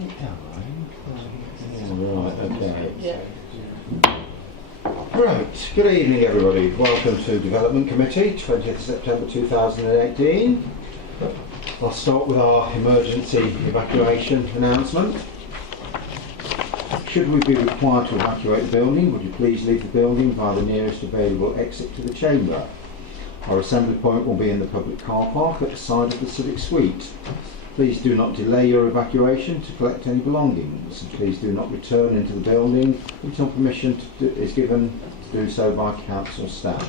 Right, okay. Right, good evening everybody. Welcome to Development Committee, 20th September 2018. I'll start with our emergency evacuation announcement. Should we be required to evacuate the building, would you please leave the building via the nearest available exit to the chamber. Our assembly point will be in the public car park at the side of the Civic Suite. Please do not delay your evacuation to collect any belongings. And please do not return into the building until permission is given to do so by council staff.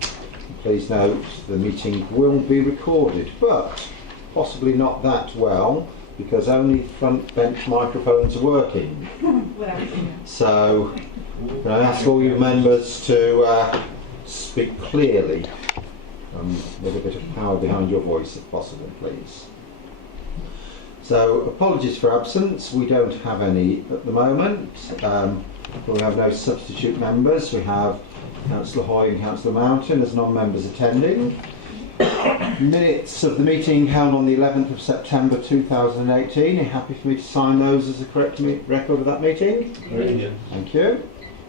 And please note the meeting will be recorded, but possibly not that well, because only front bench microphones are working. So can I ask all you members to speak clearly with a bit of power behind your voice if possible, please. So apologies for absence, we don't have any at the moment. We have no substitute members. We have Councillor Hoy and Councillor Mountain as non-members attending. Minutes of the meeting held on the 11th of September 2018. Are you happy for me to sign those as a correct record of that meeting? Yeah. Thank you.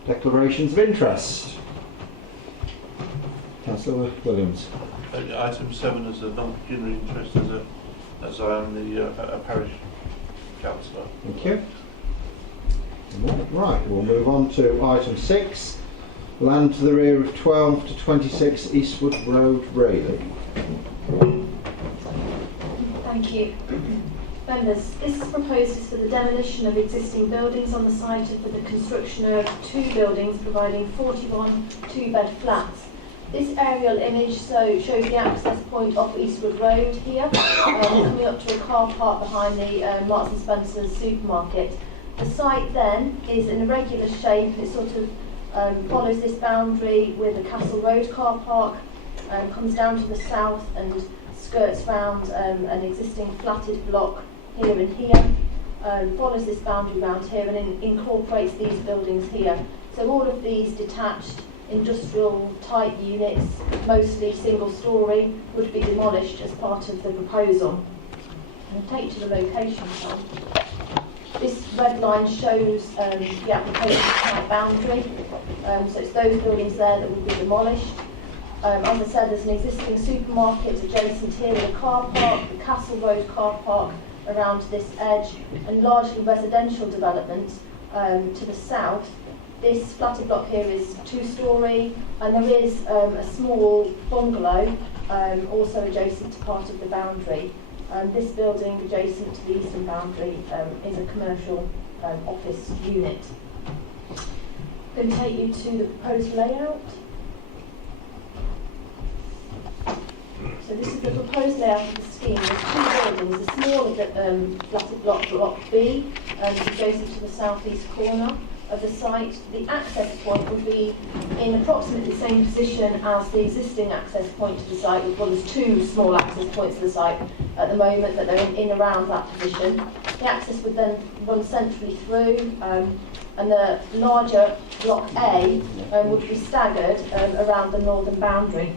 Declarations of interest. Councillor Williams. Item 7 is a non-pecuniary interest as I am the a parish councillor. Thank you. Right, we'll move on to item 6. Land to the rear of 12 to 26 Eastwood Road, Rayleigh. Thank you. Members, this proposes for the demolition of existing buildings on the site and for the construction of 2 buildings providing 41 2-bed flats. This aerial image shows the access point off Eastwood Road here, coming up to a car park behind the Marks and Spencer's supermarket. The site then is in a regular shape. It sort of follows this boundary with the Castle Road car park, comes down to the south and skirts round an existing flatted block here and here, follows this boundary round here and incorporates these buildings here. So all of these detached industrial type units, mostly single story, would be demolished as part of the proposal. I'll take you to the location plan. This red line shows the application site boundary, so it's those buildings there that will be demolished. As I said, there's an existing supermarket adjacent here with a car park, the Castle Road car park around this edge, and largely residential development to the south. This flatted block here is 2-storey, and there is a small bungalow also adjacent to part of the boundary. This building adjacent to the eastern boundary is a commercial office unit. I'm going to take you to the proposed layout. So this is the proposed layout of the scheme. There's 2 buildings, the smaller flatted block B, adjacent to the southeast corner of the site. The access point would be in approximately the same position as the existing access point to the site. Well, there's 2 small access points to the site at the moment, but they're in around that position. The access would then run centrally through, and the larger block A would be staggered around the northern boundary.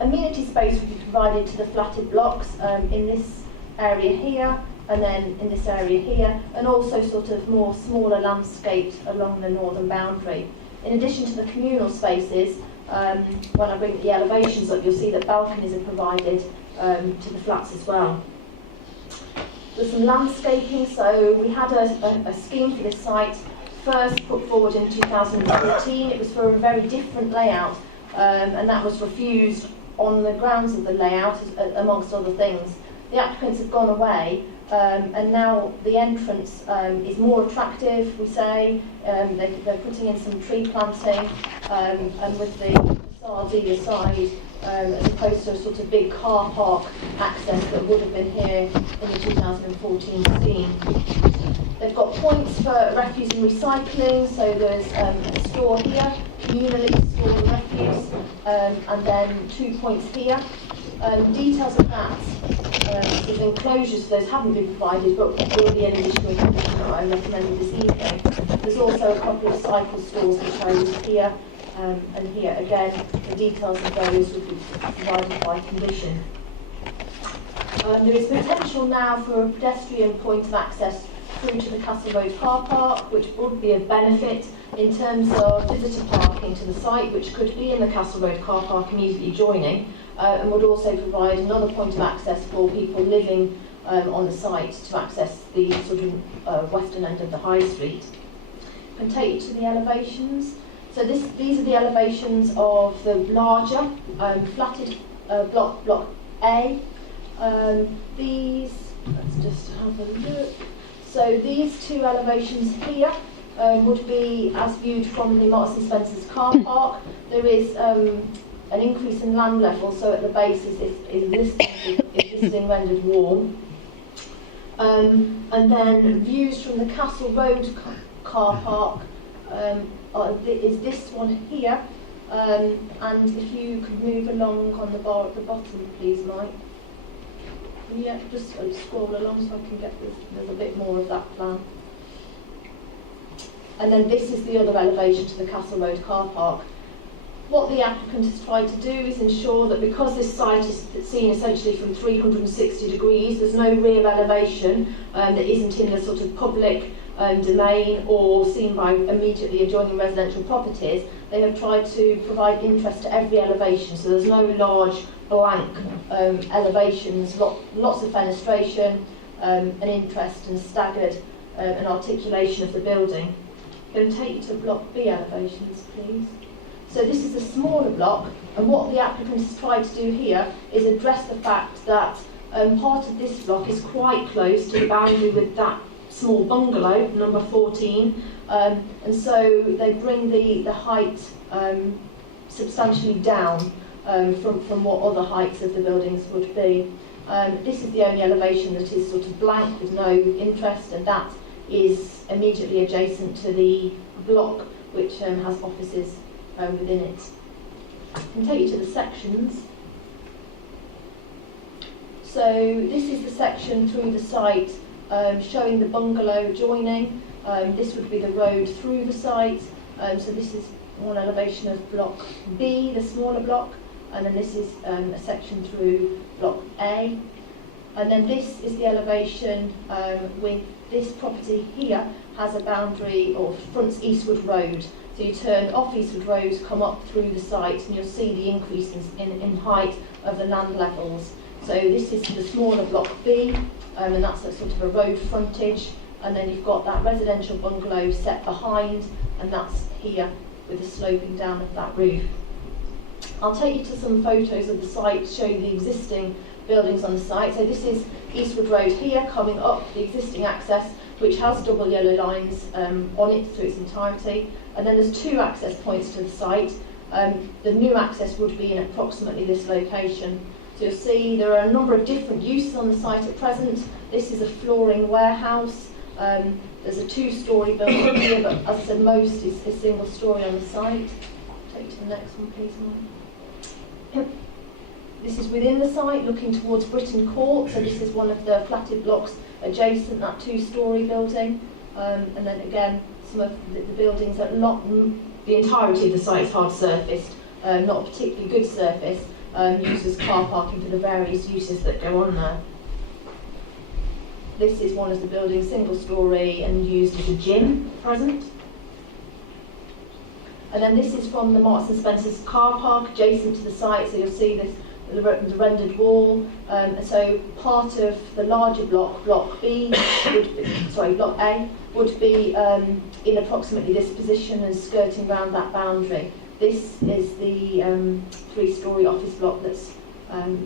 Amenity space would be provided to the flatted blocks in this area here, and then in this area here, and also sort of more smaller landscapes along the northern boundary. In addition to the communal spaces, when I bring the elevations up, you'll see that balconies are provided to the flats as well. There's some landscaping, so we had a scheme for this site first put forward in 2014. It was for a very different layout, and that was refused on the grounds of the layout, amongst other things. The applicants have gone away, and now the entrance is more attractive, we say. They're putting in some tree planting, and with the facades either side, as opposed to a sort of big car park access that would have been here in the 2014 scheme. They've got points for refuse and recycling, so there's a store here, communally stored refuse, and then 2 points here. Details of that, with enclosures for those haven't been provided, but will be an additional condition that I'm recommending this evening. There's also a couple of cycle stores proposed here and here. Again, the details of those will be provided by condition. There is potential now for a pedestrian point of access through to the Castle Road car park, which would be a benefit in terms of visitor parking to the site, which could be in the Castle Road car park immediately joining, and would also provide another point of access for people living on the site to access the sort of western end of the High Street. I can take you to the elevations. So these are the elevations of the larger flatted block A. These, let's just have a look. So these two elevations here would be as viewed from the Marks and Spencer's car park. There is an increase in land level, so at the base is this existing rendered wall. And then views from the Castle Road car park is this one here. And if you could move along on the bar at the bottom, please, Mike. Yeah, just scroll along so I can get this. There's a bit more of that plan. And then this is the other elevation to the Castle Road car park. What the applicant has tried to do is ensure that because this site is seen essentially from 360 degrees, there's no rear elevation that isn't in the sort of public domain or seen by immediately adjoining residential properties. They have tried to provide interest to every elevation, so there's no large blank elevations, lots of fenestration, an interest and staggered an articulation of the building. I'm going to take you to block B elevations, please. So this is a smaller block, and what the applicant has tried to do here is address the fact that part of this block is quite close to the boundary with that small bungalow, number 14, and so they bring the height substantially down from what other heights of the buildings would be. This is the only elevation that is sort of blank with no interest, and that is immediately adjacent to the block which has offices within it. I can take you to the sections. So this is the section through the site showing the bungalow joining. This would be the road through the site. So this is one elevation of block B, the smaller block, and then this is a section through block A. And then this is the elevation with this property here has a boundary or fronts Eastwood Road. So you turn off Eastwood Road, come up through the site, and you'll see the increase in height of the land levels. So this is the smaller block B, and that's a sort of a road frontage. And then you've got that residential bungalow set behind, and that's here with the sloping down of that roof. I'll take you to some photos of the site, show you the existing buildings on the site. So this is Eastwood Road here, coming up the existing access, which has double yellow lines on it through its entirety. And then there's two access points to the site. The new access would be in approximately this location. So you'll see there are a number of different uses on the site at present. This is a flooring warehouse. There's a two-storey building here, but as I said, most is a single storey on the site. Take you to the next one, please, Mike. This is within the site, looking towards Britton Court. So this is one of the flatted blocks adjacent, that two-storey building. And then again, some of the buildings are not, the entirety of the site is hard surfaced, not a particularly good surface, used as car parking for the various uses that go on there. This is one of the buildings, single storey and used as a gym at present. And then this is from the Marks and Spencer's car park adjacent to the site, so you'll see this, the rendered wall. So part of the larger block, block B, block A, would be in approximately this position and skirting around that boundary. This is the three-storey office block that's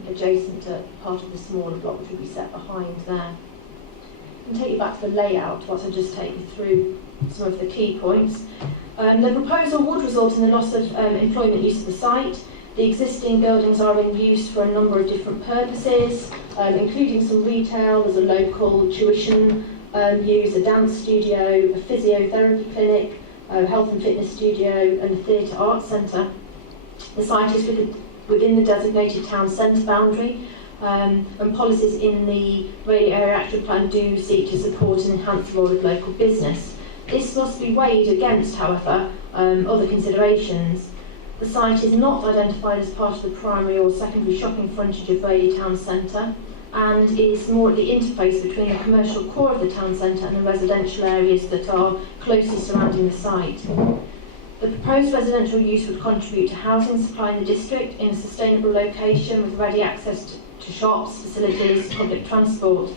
adjacent to part of the smaller block, which would be set behind there. I can take you back to the layout whilst I just take you through some of the key points. The proposal would result in the loss of employment use of the site. The existing buildings are in use for a number of different purposes, including some retail. There's a local tuition use, a dance studio, a physiotherapy clinic, a health and fitness studio, and a theatre arts centre. The site is within the designated town centre boundary, and policies in the Radio Area Action Plan do seek to support and enhance the role of local business. This must be weighed against, however, other considerations. The site is not identified as part of the primary or secondary shopping frontage of Rayleigh Town Centre. and is more at the interface between the commercial core of the town centre and the residential areas that are closely surrounding the site. The proposed residential use would contribute to housing supply in the district in a sustainable location with ready access to shops, facilities, public transport.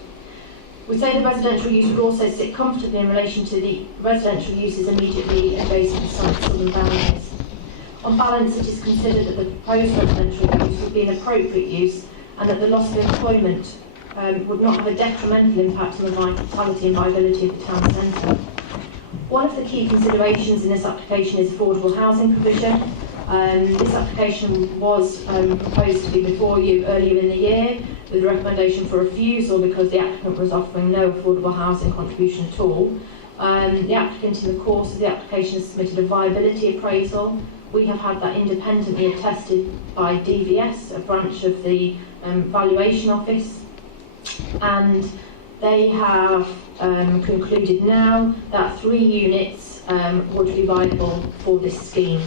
We say the residential use would also sit comfortably in relation to the residential uses immediately adjacent to site southern boundaries. On balance, it is considered that the proposed residential use would be an appropriate use and that the loss of employment would not have a detrimental impact on the vitality and viability of the town centre. One of the key considerations in this application is affordable housing provision. This application was proposed to be before you earlier in the year with a recommendation for refusal because the applicant was offering no affordable housing contribution at all. The applicant in the course of the application has submitted a viability appraisal. We have had that independently attested by DVS, a branch of the Valuation Office, and they have concluded now that 3 units would be viable for this scheme.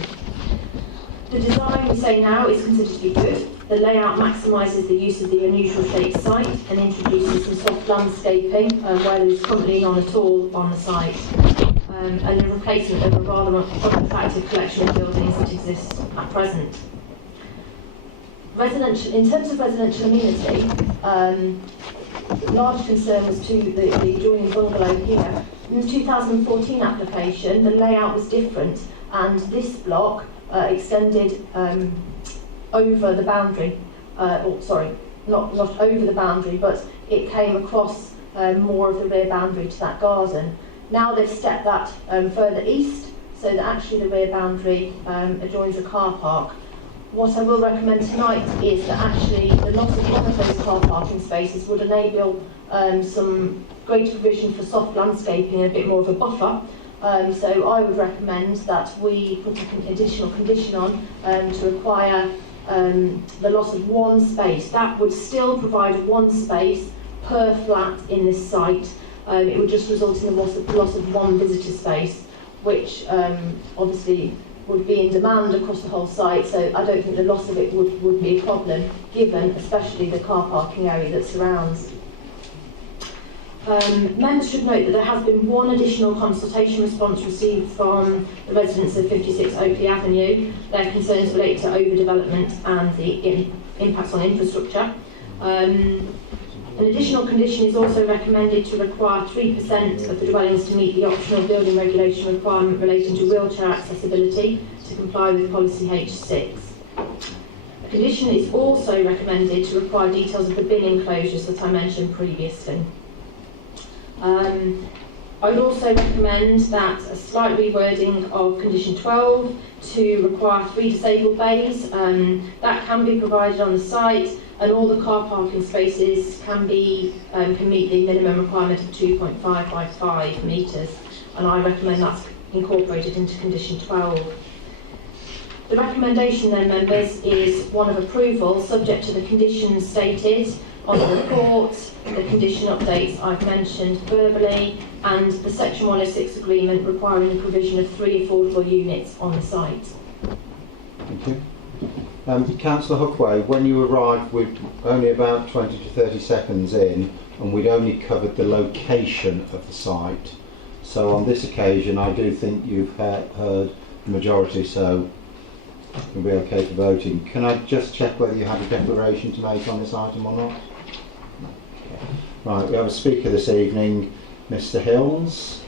The design, we say now, is considered to be good. The layout maximises the use of the unusual shaped site and introduces some soft landscaping where there is currently none at all on the site, and a replacement of a rather unattractive collection of buildings that exists at present. In terms of residential amenity, large concern was to the adjoining bungalow here. In the 2014 application, the layout was different, and this block extended over the boundary, not over the boundary, but it came across more of the rear boundary to that garden. Now they've stepped that further east, so that actually the rear boundary adjoins a car park. What I will recommend tonight is that actually the loss of one of those car parking spaces would enable some greater provision for soft landscaping and a bit more of a buffer. So I would recommend that we put an additional condition on to require the loss of one space. That would still provide one space per flat in this site. It would just result in the loss of one visitor space, which obviously would be in demand across the whole site, so I don't think the loss of it would be a problem, given especially the car parking area that surrounds. Members should note that there has been one additional consultation response received from the residents of 56 Oakley Avenue. Their concerns relate to overdevelopment and the impacts on infrastructure. An additional condition is also recommended to require 3% of the dwellings to meet the optional building regulation requirement relating to wheelchair accessibility to comply with policy H6. A condition is also recommended to require details of the bin enclosures that I mentioned previously. I would also recommend that a slight rewording of condition 12 to require 3 disabled bays. That can be provided on the site, and all the car parking spaces can meet the minimum requirement of 2.5 by 5 metres, and I recommend that's incorporated into condition 12. The recommendation then, members, is one of approval subject to the conditions stated on the report, the condition updates I've mentioned verbally, and the Section 106 agreement requiring the provision of 3 affordable units on the site. Thank you. Councillor Hookway, when you arrived, we're only about 20 to 30 seconds in, and we'd only covered the location of the site. So on this occasion, I do think you've heard the majority, so you'll be okay for voting. Can I just check whether you have a declaration to make on this item or not? Okay. Right, we have a speaker this evening, Mr. Hills.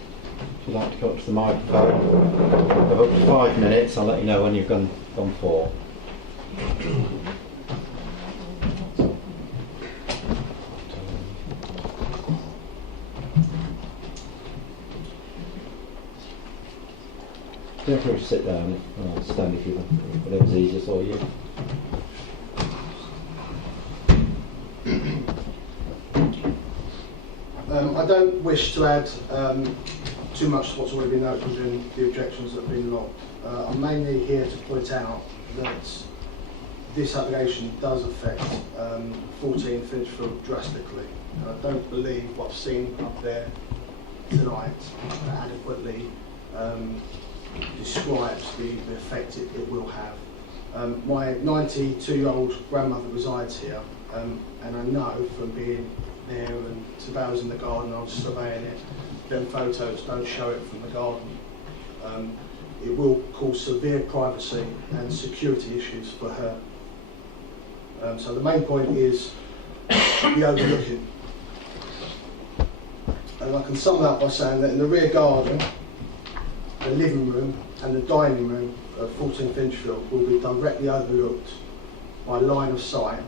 If you'd like to come up to the microphone. We have up to 5 minutes. I'll let you know when you've gone for. Feel free to sit down or stand if you want, whatever's easiest for you. I don't wish to add too much to what's already been noted considering the objections that have been logged. I'm mainly here to point out that this application does affect 14 Finchfield drastically. I don't believe what I've seen up there tonight adequately describes the effect it will have. My 92-year-old grandmother resides here, and I know from being there and surveyors in the garden, I was surveying it, them photos don't show it from the garden. It will cause severe privacy and security issues for her. So the main point is the overlooking. And I can sum that up by saying that in the rear garden, the living room and the dining room of 14 Finchfield will be directly overlooked by line of sight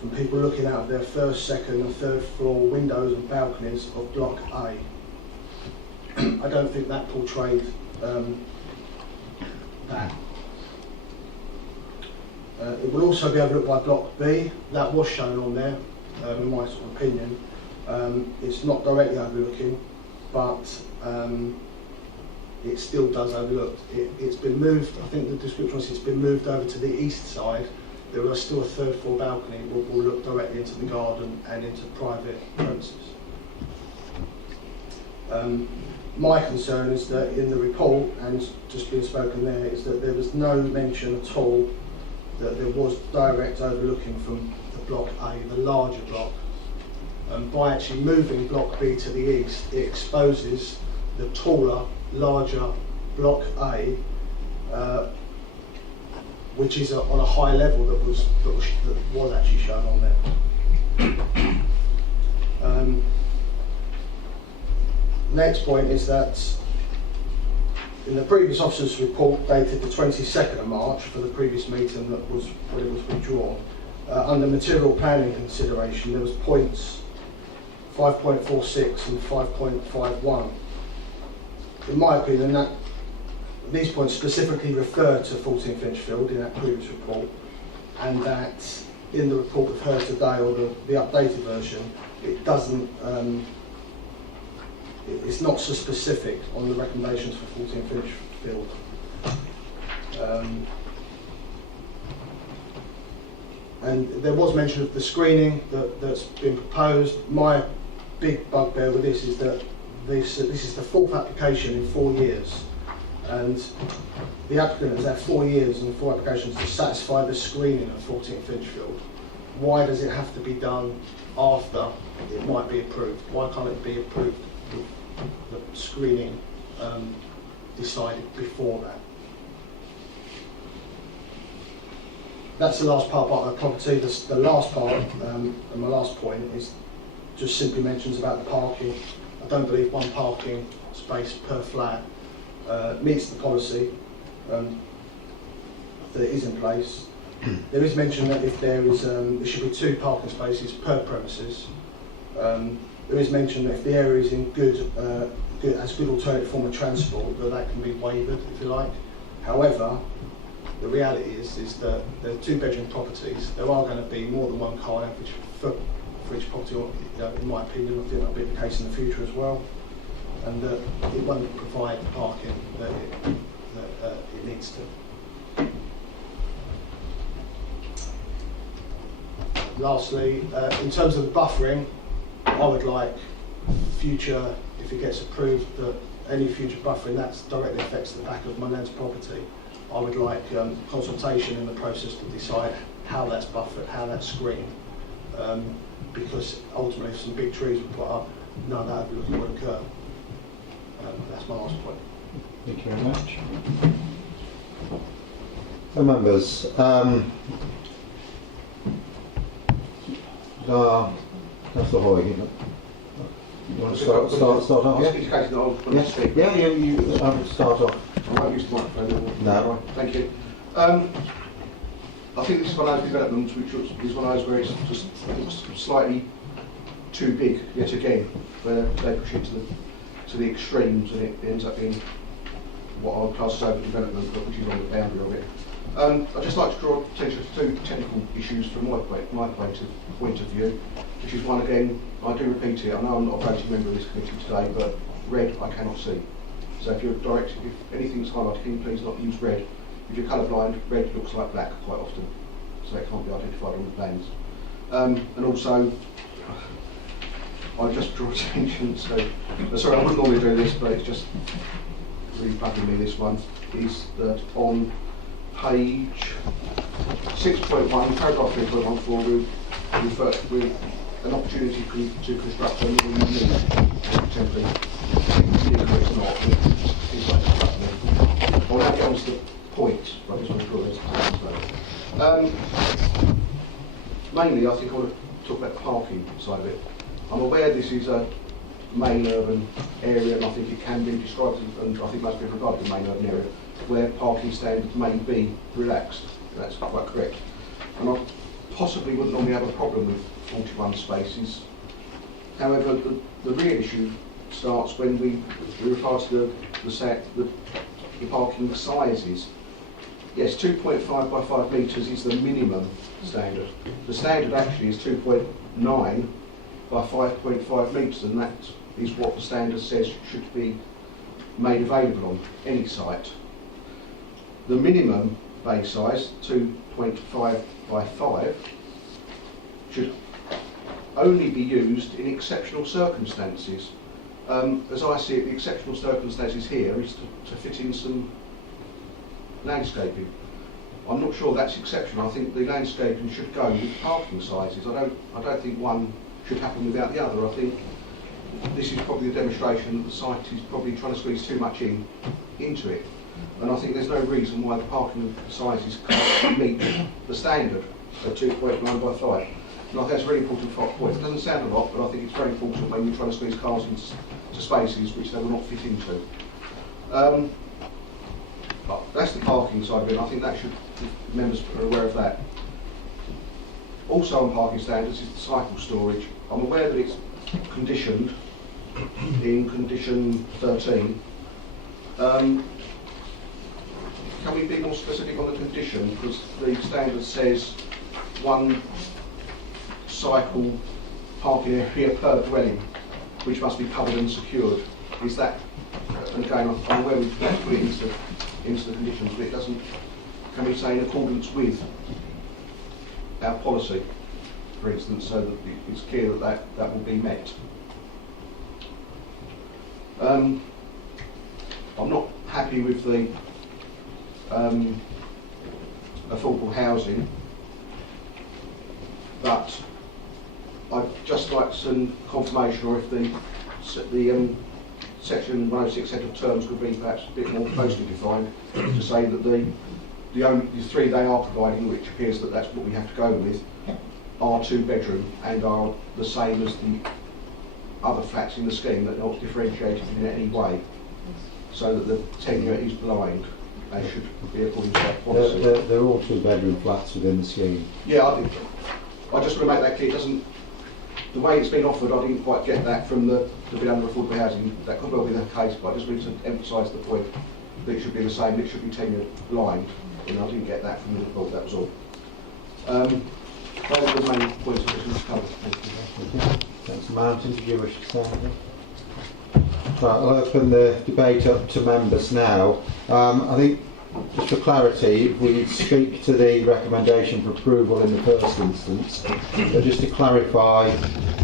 from people looking out of their first, second and third floor windows and balconies of Block A. I don't think that portrayed that. It will also be overlooked by Block B. That was shown on there, in my sort of opinion. It's not directly overlooking, but it still does overlook. It's been moved, I think the description was it's been moved over to the east side. There was still a third floor balcony that will look directly into the garden and into private premises. My concern is that in the report, and just being spoken there, is that there was no mention at all that there was direct overlooking from the Block A, the larger block. By actually moving Block B to the east, it exposes the taller, larger Block A, which is on a high level that was actually shown on there. Next point is that in the previous officer's report dated the 22nd of March for the previous meeting that was when it was withdrawn, under material planning consideration there was points 5.46 and 5.51. In my opinion, that these points specifically refer to 14 Finchfield in that previous report, and that in the report we've heard today, or the updated version, it doesn't. It's not so specific on the recommendations for 14 Finchfield. And there was mention of the screening that's been proposed. My big bugbear with this is that this is the fourth application in 4 years, and the applicant has had 4 years and 4 applications to satisfy the screening of 14 Finchfield. Why does it have to be done after it might be approved? Why can't it be approved with the screening decided before that? That's the last part about the property. The last part, and my last point, is just simply mentions about the parking. I don't believe one parking space per flat meets the policy that is in place. There is mention that if there is, there should be 2 parking spaces per premises. There is mention that if the area is in good alternative form of transport, that can be waived, if you like. However, the reality is that there are 2-bedroom properties. There are going to be more than one car average for each property. In my opinion, I think that'll be the case in the future as well, and that it won't provide the parking that it needs to. Lastly, in terms of the buffering, I would like future, if it gets approved, that any future buffering that directly affects the back of my nan's property, I would like consultation in the process to decide how that's buffered, how that's screened, because ultimately if some big trees were put up, none of that would occur. That's my last point. Thank you very much. So members, Councillor Hoy, you want to start off? Yeah, you start off. I won't use the microphone. No. Thank you. I think this is one of those developments which is one of those where it's just slightly too big yet again, where they push it to the extremes and it ends up being what I would class as overdevelopment, but which is on the boundary of it. I'd just like to draw attention to 2 technical issues from my point of view, which is one, again, I do repeat it, I know I'm not a voting member of this committee today, but red I cannot see. So if anything's highlighted, can you please not use red? If you're colourblind, red looks like black quite often, so it can't be identified on the plans. And also, I just draw attention to, sorry, I wouldn't normally do this, but it's just really bugging me, this one, is that on page 6.1, paragraph 3.14, with an opportunity to construct a new temporary, whether it's not, things like that. I'll now get on to the point, but I just want to draw those attention. Mainly, I think I want to talk about the parking side of it. I'm aware this is a main urban area, and I think it can be described, and I think most people regard it as a main urban area, where parking standards may be relaxed. That's quite correct. And I possibly wouldn't normally have a problem with 41 spaces. However, the real issue starts when we refer to the parking sizes. Yes, 2.5 by 5 metres is the minimum standard. The standard actually is 2.9 by 5.5 metres, and that is what the standard says should be made available on any site. The minimum bay size, 2.5 by 5, should only be used in exceptional circumstances. As I see it, the exceptional circumstances here is to fit in some landscaping. I'm not sure that's exceptional. I think the landscaping should go with parking sizes. I don't think one should happen without the other. I think this is probably a demonstration that the site is probably trying to squeeze too much into it. And I think there's no reason why the parking sizes can't meet the standard of 2.9 by 5. And I think that's a very important point. It doesn't sound a lot, but I think it's very important when you're trying to squeeze cars into spaces which they will not fit into. That's the parking side of it, and I think that should, members are aware of that. Also on parking standards is the cycle storage. I'm aware that it's conditioned in condition 13. Can we be more specific on the condition? Because the standard says one cycle parking area per dwelling, which must be covered and secured. Is that, and again, I'm aware we've put it into the conditions, but it doesn't, can we say in accordance with our policy, for instance, so that it's clear that that will be met. I'm not happy with the affordable housing, but I'd just like some confirmation, or if the section 106 set of terms could be perhaps a bit more closely defined, to say that the three they are providing, which appears that that's what we have to go with, are 2-bedroom and are the same as the other flats in the scheme, that not differentiated in any way, so that the tenure is blind. They should be according to that policy. They're all 2-bedroom flats within the scheme. Yeah, I think. I just want to make that clear. It doesn't. The way it's been offered, I didn't quite get that from the bit under affordable housing. That could well be the case, but I just wanted to emphasise the point that it should be the same. It should be tenure blind, and I didn't get that from the report. That was all. Those are the main points I was going to cover. Thanks, Martin. Did you wish to say anything? Right, I'll open the debate up to members now. I think, just for clarity, we speak to the recommendation for approval in the first instance. But just to clarify,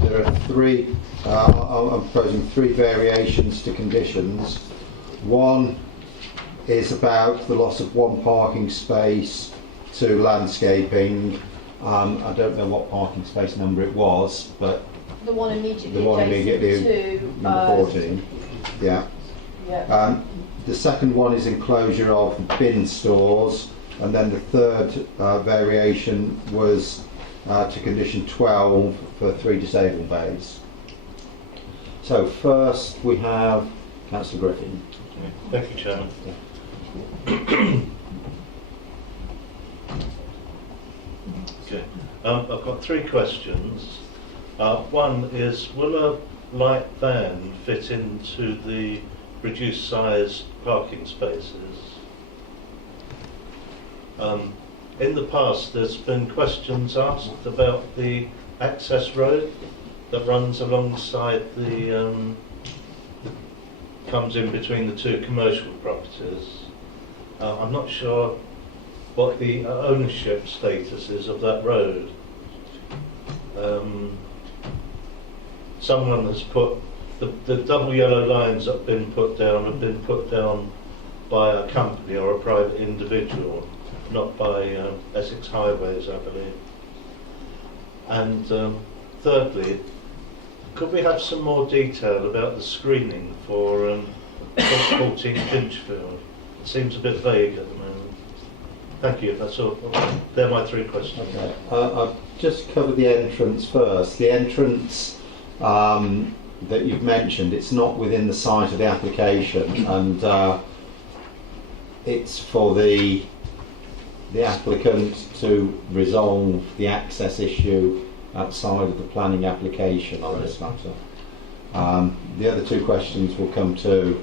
there are three, I'm proposing 3 variations to conditions. One is about the loss of 1 parking space to landscaping. I don't know what parking space number it was, but The one immediately the one immediately to number 14. Yeah. Yeah. The second one is enclosure of bin stores, and then the third variation was to condition 12 for 3 disabled bays. So first we have Councillor Griffin. Thank you, Chairman. Okay. I've got 3 questions. One is, will a light van fit into the reduced size parking spaces? In the past there's been questions asked about the access road that runs alongside the comes in between the 2 commercial properties. I'm not sure what the ownership status is of that road. Someone has put the double yellow lines that have been put down by a company or a private individual, not by Essex Highways, I believe. And thirdly, could we have some more detail about the screening for 14 Finchfield? It seems a bit vague at the moment. Thank you, that's all. They're my 3 questions. Okay. I've just covered the entrance first. The entrance that you've mentioned, it's not within the site of the application, and it's for the applicant to resolve the access issue outside of the planning application on this matter. The other 2 questions will come to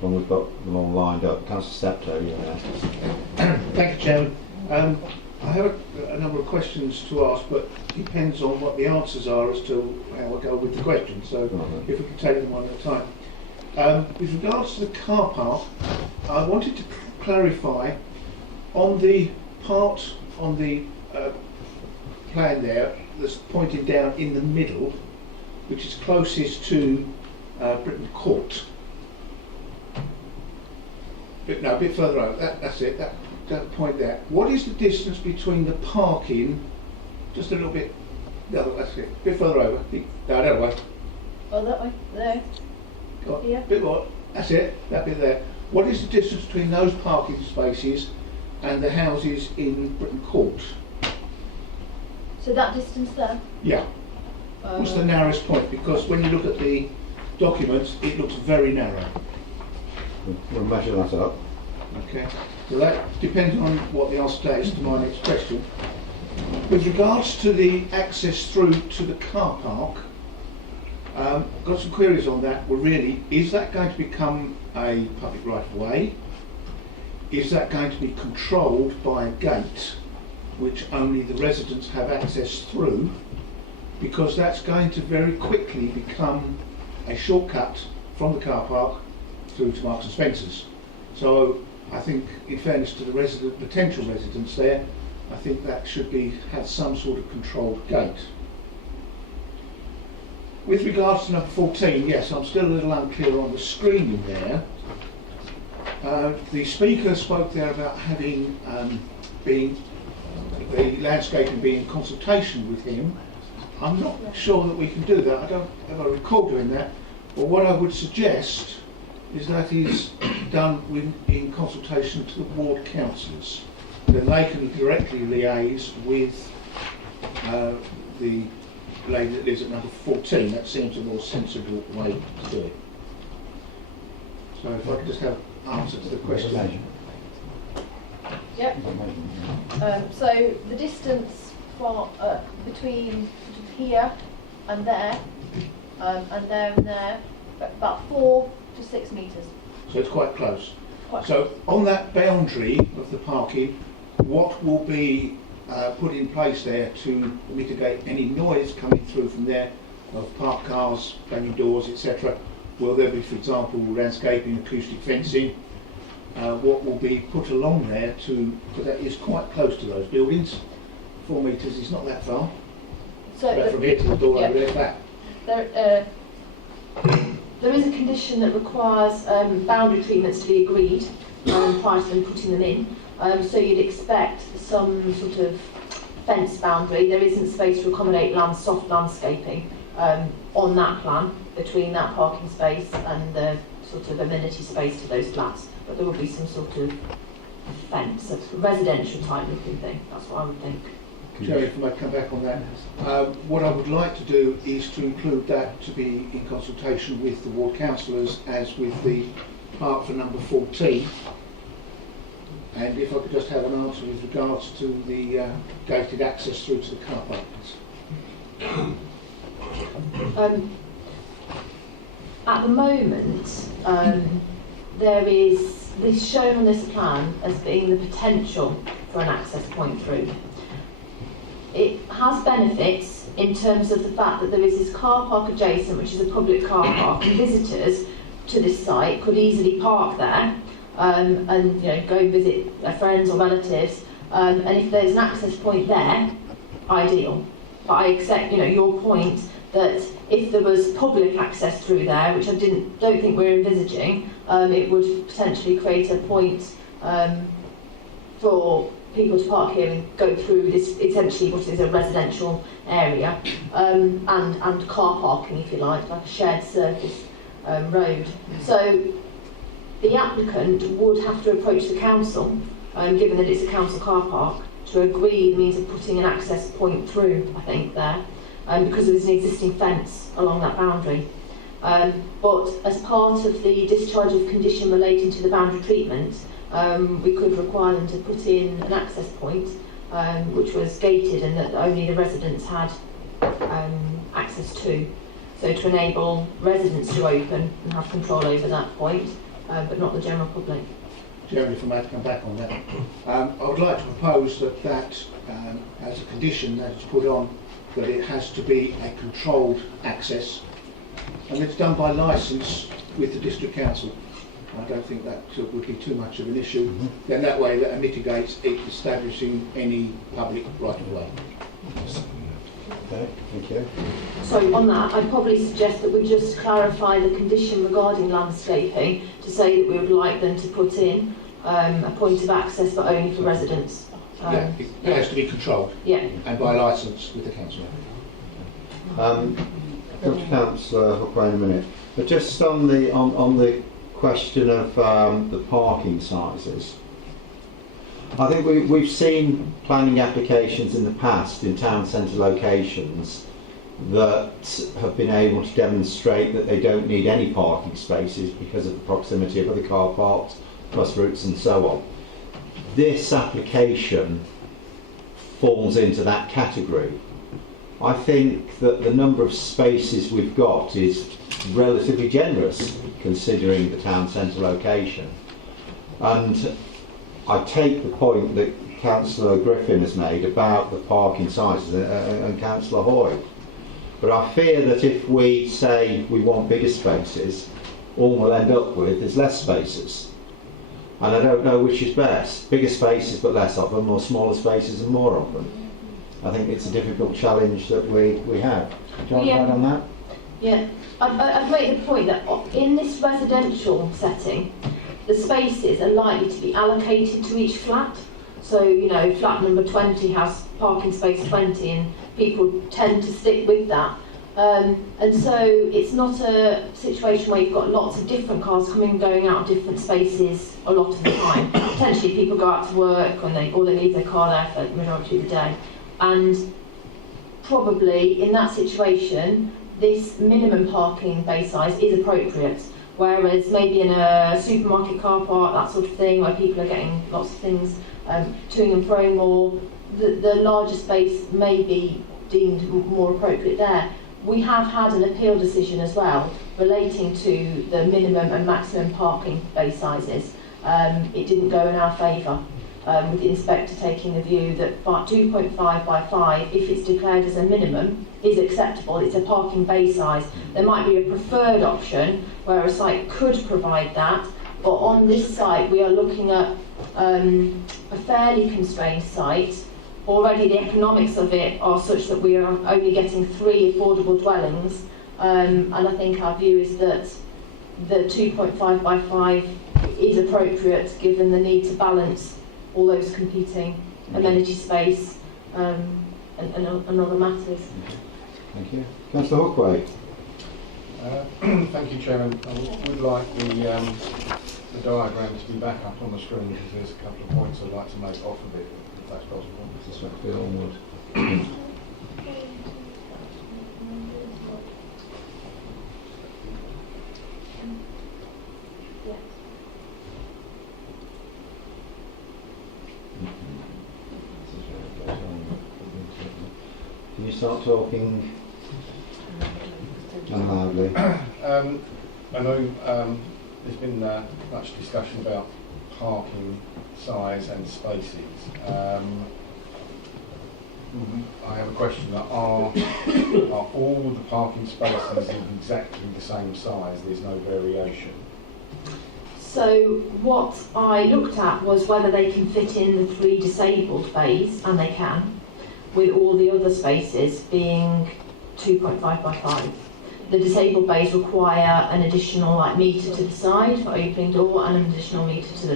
when we've got them all lined up. Councillor Steptoe, you know. Thank you, Chairman. I have a number of questions to ask, but depends on what the answers are as to how I go with the questions. So if we could take them one at a time. With regards to the car park, I wanted to clarify on the part on the plan there that's pointed down in the middle, which is closest to Britton Court. A bit further over. That's it. That point there. What is the distance between the parking? Just a little bit. No, that's it. A bit further over. No, that way. Oh, that way? There. Go on. Yeah. Bit more. That's it. That bit there. What is the distance between those parking spaces and the houses in Britton Court? So that distance there? Yeah. What's the narrowest point? Because when you look at the documents, it looks very narrow. We'll measure that up. Okay. So that depends on what the answer is to my next question. With regards to the access through to the car park, got some queries on that. Well, really, is that going to become a public right of way? Is that going to be controlled by a gate, which only the residents have access through? Because that's going to very quickly become a shortcut from the car park through to Marks and Spencer's. So I think, in fairness to the potential residents there, I think that should have some sort of controlled gate. With regards to number 14, yes, I'm still a little unclear on the screening there. The speaker spoke there about having the landscaping being in consultation with him. I'm not sure that we can do that. I don't ever recall doing that. But what I would suggest is that is done in consultation to the ward councillors. Then they can directly liaise with the lady that lives at number 14. That seems a more sensible way to do it. So if I could just have an answer to the question. Yep. So the distance from between sort of here and there, and there, about 4 to 6 metres. So it's quite close. Quite So on that boundary of the parking, what will be put in place there to mitigate any noise coming through from there of parked cars, banging doors, etc.? Will there be, for example, landscaping, acoustic fencing? What will be put along there because that is quite close to those buildings. 4 metres is not that far. So But from here to the door over there, back. There is a condition that requires boundary treatments to be agreed prior to them putting them in. So you'd expect some sort of fence boundary. There isn't space to accommodate soft landscaping on that plan between that parking space and the sort of amenity space to those flats. But there will be some sort of fence, a residential type looking thing. That's what I would think. Jerry, if I might come back on that. What I would like to do is to include that to be in consultation with the ward councillors as with the park for number 14. And if I could just have an answer with regards to the gated access through to the car park, please. At the moment, there is this shown on this plan as being the potential for an access point through. It has benefits in terms of the fact that there is this car park adjacent, which is a public car park, and visitors to this site could easily park there and go and visit their friends or relatives. And if there's an access point there, ideal. But I accept, your point that if there was public access through there, which I don't think we're envisaging, it would potentially create a point for people to park here and go through this essentially what is a residential area, and car parking, if you like a shared surface road. So the applicant would have to approach the council, given that it's a council car park, to agree the means of putting an access point through, I think, there, because there is an existing fence along that boundary. But as part of the discharge of condition relating to the boundary treatment, we could require them to put in an access point which was gated and that only the residents had access to. So to enable residents to open and have control over that point, but not the general public. Jeremy, if I may come back on that. I would like to propose that as a condition that it's put on, that it has to be a controlled access, and it's done by licence with the district council. I don't think that would be too much of an issue. Then that way that mitigates it establishing any public right of way. Okay, thank you. So on that, I'd probably suggest that we just clarify the condition regarding landscaping to say that we would like them to put in a point of access but only for residents. Yeah, it has to be controlled. Yeah. And by licence with the council. Come to Councillor Hookway in a minute. But just on the question of the parking sizes, I think we've seen planning applications in the past in town centre locations that have been able to demonstrate that they don't need any parking spaces because of the proximity of other car parks, bus routes and so on. This application falls into that category. I think that the number of spaces we've got is relatively generous considering the town centre location. And I take the point that Councillor Griffin has made about the parking sizes and Councillor Hoy. But I fear that if we say we want bigger spaces, all we'll end up with is less spaces. And I don't know which is best, bigger spaces but less of them, or smaller spaces and more of them. I think it's a difficult challenge that we have. Do you want to add on that? Yeah, I'd make the point that in this residential setting, the spaces are likely to be allocated to each flat. So, you know, flat number 20 has parking space 20 and people tend to stick with that. And so it's not a situation where you've got lots of different cars coming and going out of different spaces a lot of the time. Potentially people go out to work or they leave their car there for the majority of the day. And probably in that situation, this minimum parking bay size is appropriate. Whereas maybe in a supermarket car park, that sort of thing, where people are getting lots of things to and fro more, the larger space may be deemed more appropriate there. We have had an appeal decision as well relating to the minimum and maximum parking bay sizes. It didn't go in our favour, with the inspector taking the view that 2.5 by 5, if it's declared as a minimum, is acceptable. It's a parking bay size. There might be a preferred option where a site could provide that, but on this site we are looking at a fairly constrained site. Already the economics of it are such that we are only getting 3 affordable dwellings, and I think our view is that the 2.5 by 5 is appropriate given the need to balance all those competing amenity space and other matters. Thank you. Councillor Hookway. Thank you, Chairman. I would like the diagram to be back up on the screen because there's a couple of points I'd like to make off of it, if that's possible. Can you start talking loudly? I know there's been much discussion about parking size and spaces. I have a question: are all the parking spaces of exactly the same size? There's no variation. So what I looked at was whether they can fit in the 3 disabled bays, and they can, with all the other spaces being 2.5 by 5. The disabled bays require an additional metre to the side for opening door and an additional metre to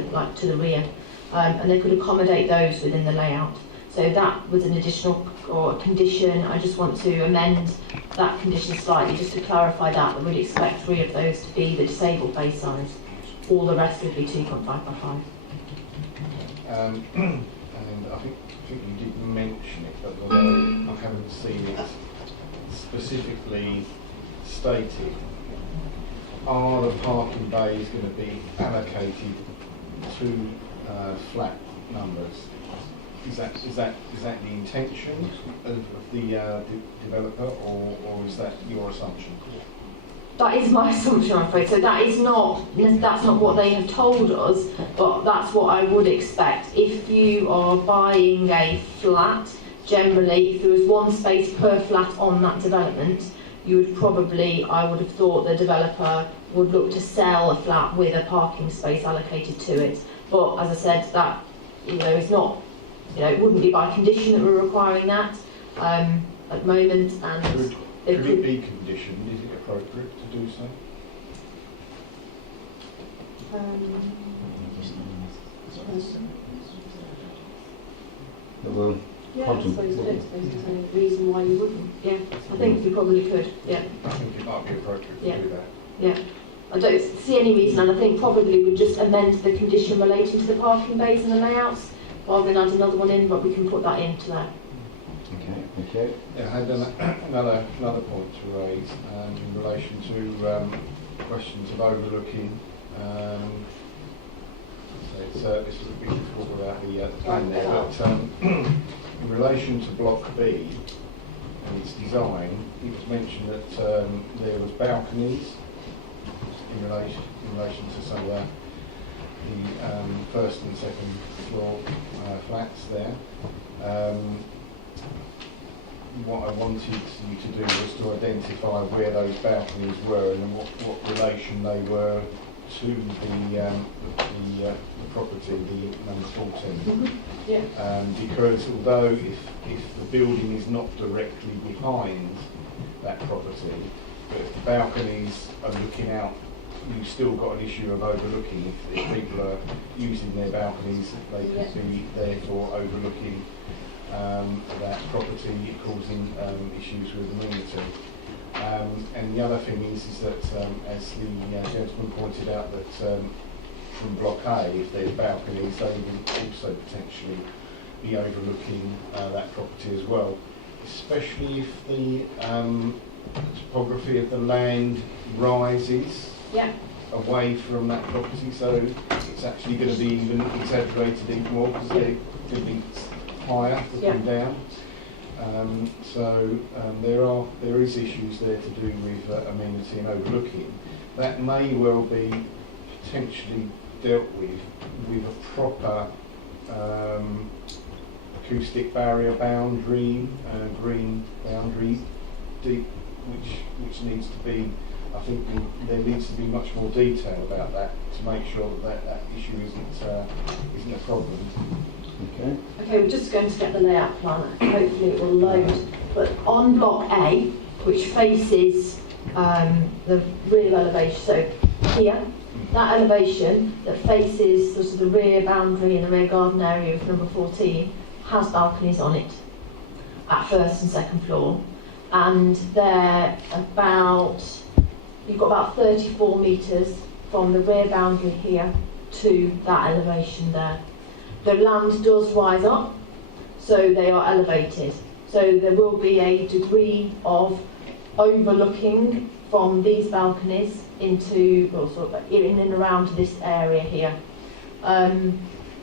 the rear. and they could accommodate those within the layout. So that was an additional or condition. I just want to amend that condition slightly just to clarify that we'd expect 3 of those to be the disabled bay size. All the rest would be 2.5 by 5. And I think you did mention it, but although I haven't seen it specifically stated, are the parking bays going to be allocated to flat numbers? Is that the intention of the developer, or is that your assumption? That is my assumption, I'm afraid. So that's not what they have told us, but that's what I would expect. If you are buying a flat, generally, if there was 1 space per flat on that development, you would probably, I would have thought the developer would look to sell a flat with a parking space allocated to it. But as I said, that is not, it wouldn't be by condition that we're requiring that at the moment. And could it be conditioned? Is it appropriate to do so? Well, yeah, I suppose there's no reason why you wouldn't. Yeah, I think you probably could. Yeah. I think it might be appropriate to do that. Yeah. I don't see any reason, and I think probably we'd just amend the condition relating to the parking bays and the layouts rather than add another one in, but we can put that into there. Okay. Yeah, I had another point to raise in relation to questions of overlooking. It's a bit difficult without the plan there, but in relation to Block B and its design, it was mentioned that there was balconies in relation to some of the first and second floor flats there. What I wanted you to do was to identify where those balconies were and what relation they were to the property, the number 14. Yeah. Because although if the building is not directly behind that property, but if the balconies are looking out, you've still got an issue of overlooking. If people are using their balconies, they could be therefore overlooking that property, causing issues with amenity. And the other thing is that, as the gentleman pointed out, that from Block A, if there's balconies, they will also potentially be overlooking that property as well, especially if the topography of the land rises away from that property, so it's actually going to be even exaggerated even more because they're going to be higher looking down. There is issues there to do with amenity and overlooking. That may well be potentially dealt with a proper acoustic barrier boundary, green boundary, deep, which needs to be. I think there needs to be much more detail about that to make sure that issue isn't a problem. Okay, we're just going to get the layout plan. Hopefully it will load. But on Block A, which faces the rear elevation, so here, that elevation that faces sort of the rear boundary and the rear garden area of number 14 has balconies on it at first and second floor, and they're you've got about 34 metres from the rear boundary here to that elevation there. The land does rise up, so they are elevated. So there will be a degree of overlooking from these balconies into, well, sort of in and around this area here. And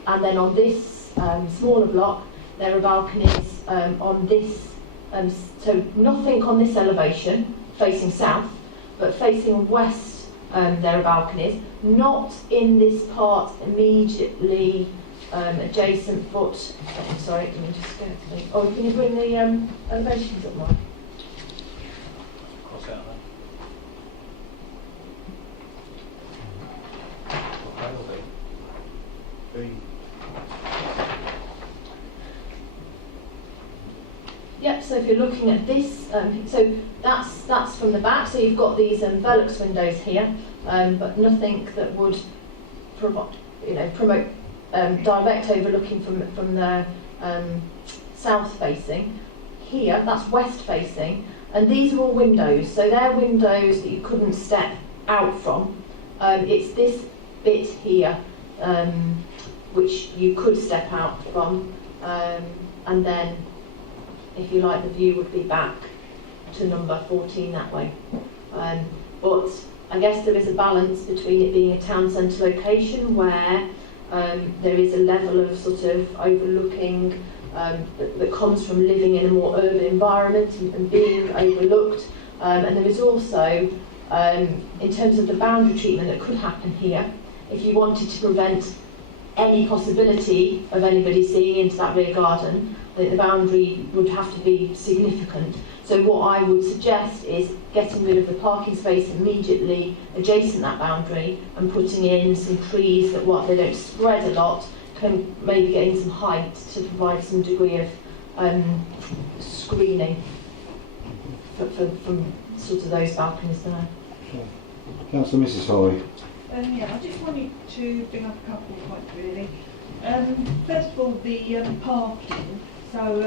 then on this smaller block, there are balconies on this, so nothing on this elevation facing south, but facing west there are balconies, not in this part immediately adjacent, but sorry, can you just go? Can you bring the elevations up, Mark? Cross out there. Yep, so if you're looking at this, so that's from the back, so you've got these Velux windows here, but nothing that would promote direct overlooking from the south facing. Here, that's west facing, and these are all windows, so they're windows that you couldn't step out from. It's this bit here which you could step out from, and then, if you like, the view would be back to number 14 that way. But I guess there is a balance between it being a town centre location where there is a level of sort of overlooking that comes from living in a more urban environment and being overlooked. And there is also, in terms of the boundary treatment that could happen here, if you wanted to prevent any possibility of anybody seeing into that rear garden, the boundary would have to be significant. So what I would suggest is getting rid of the parking space immediately adjacent that boundary and putting in some trees that they don't spread a lot, can maybe getting some height to provide some degree of screening from sort of those balconies there. Councillor Mrs Holly. Yeah, I just wanted to bring up a couple of points really. First of all, the parking. So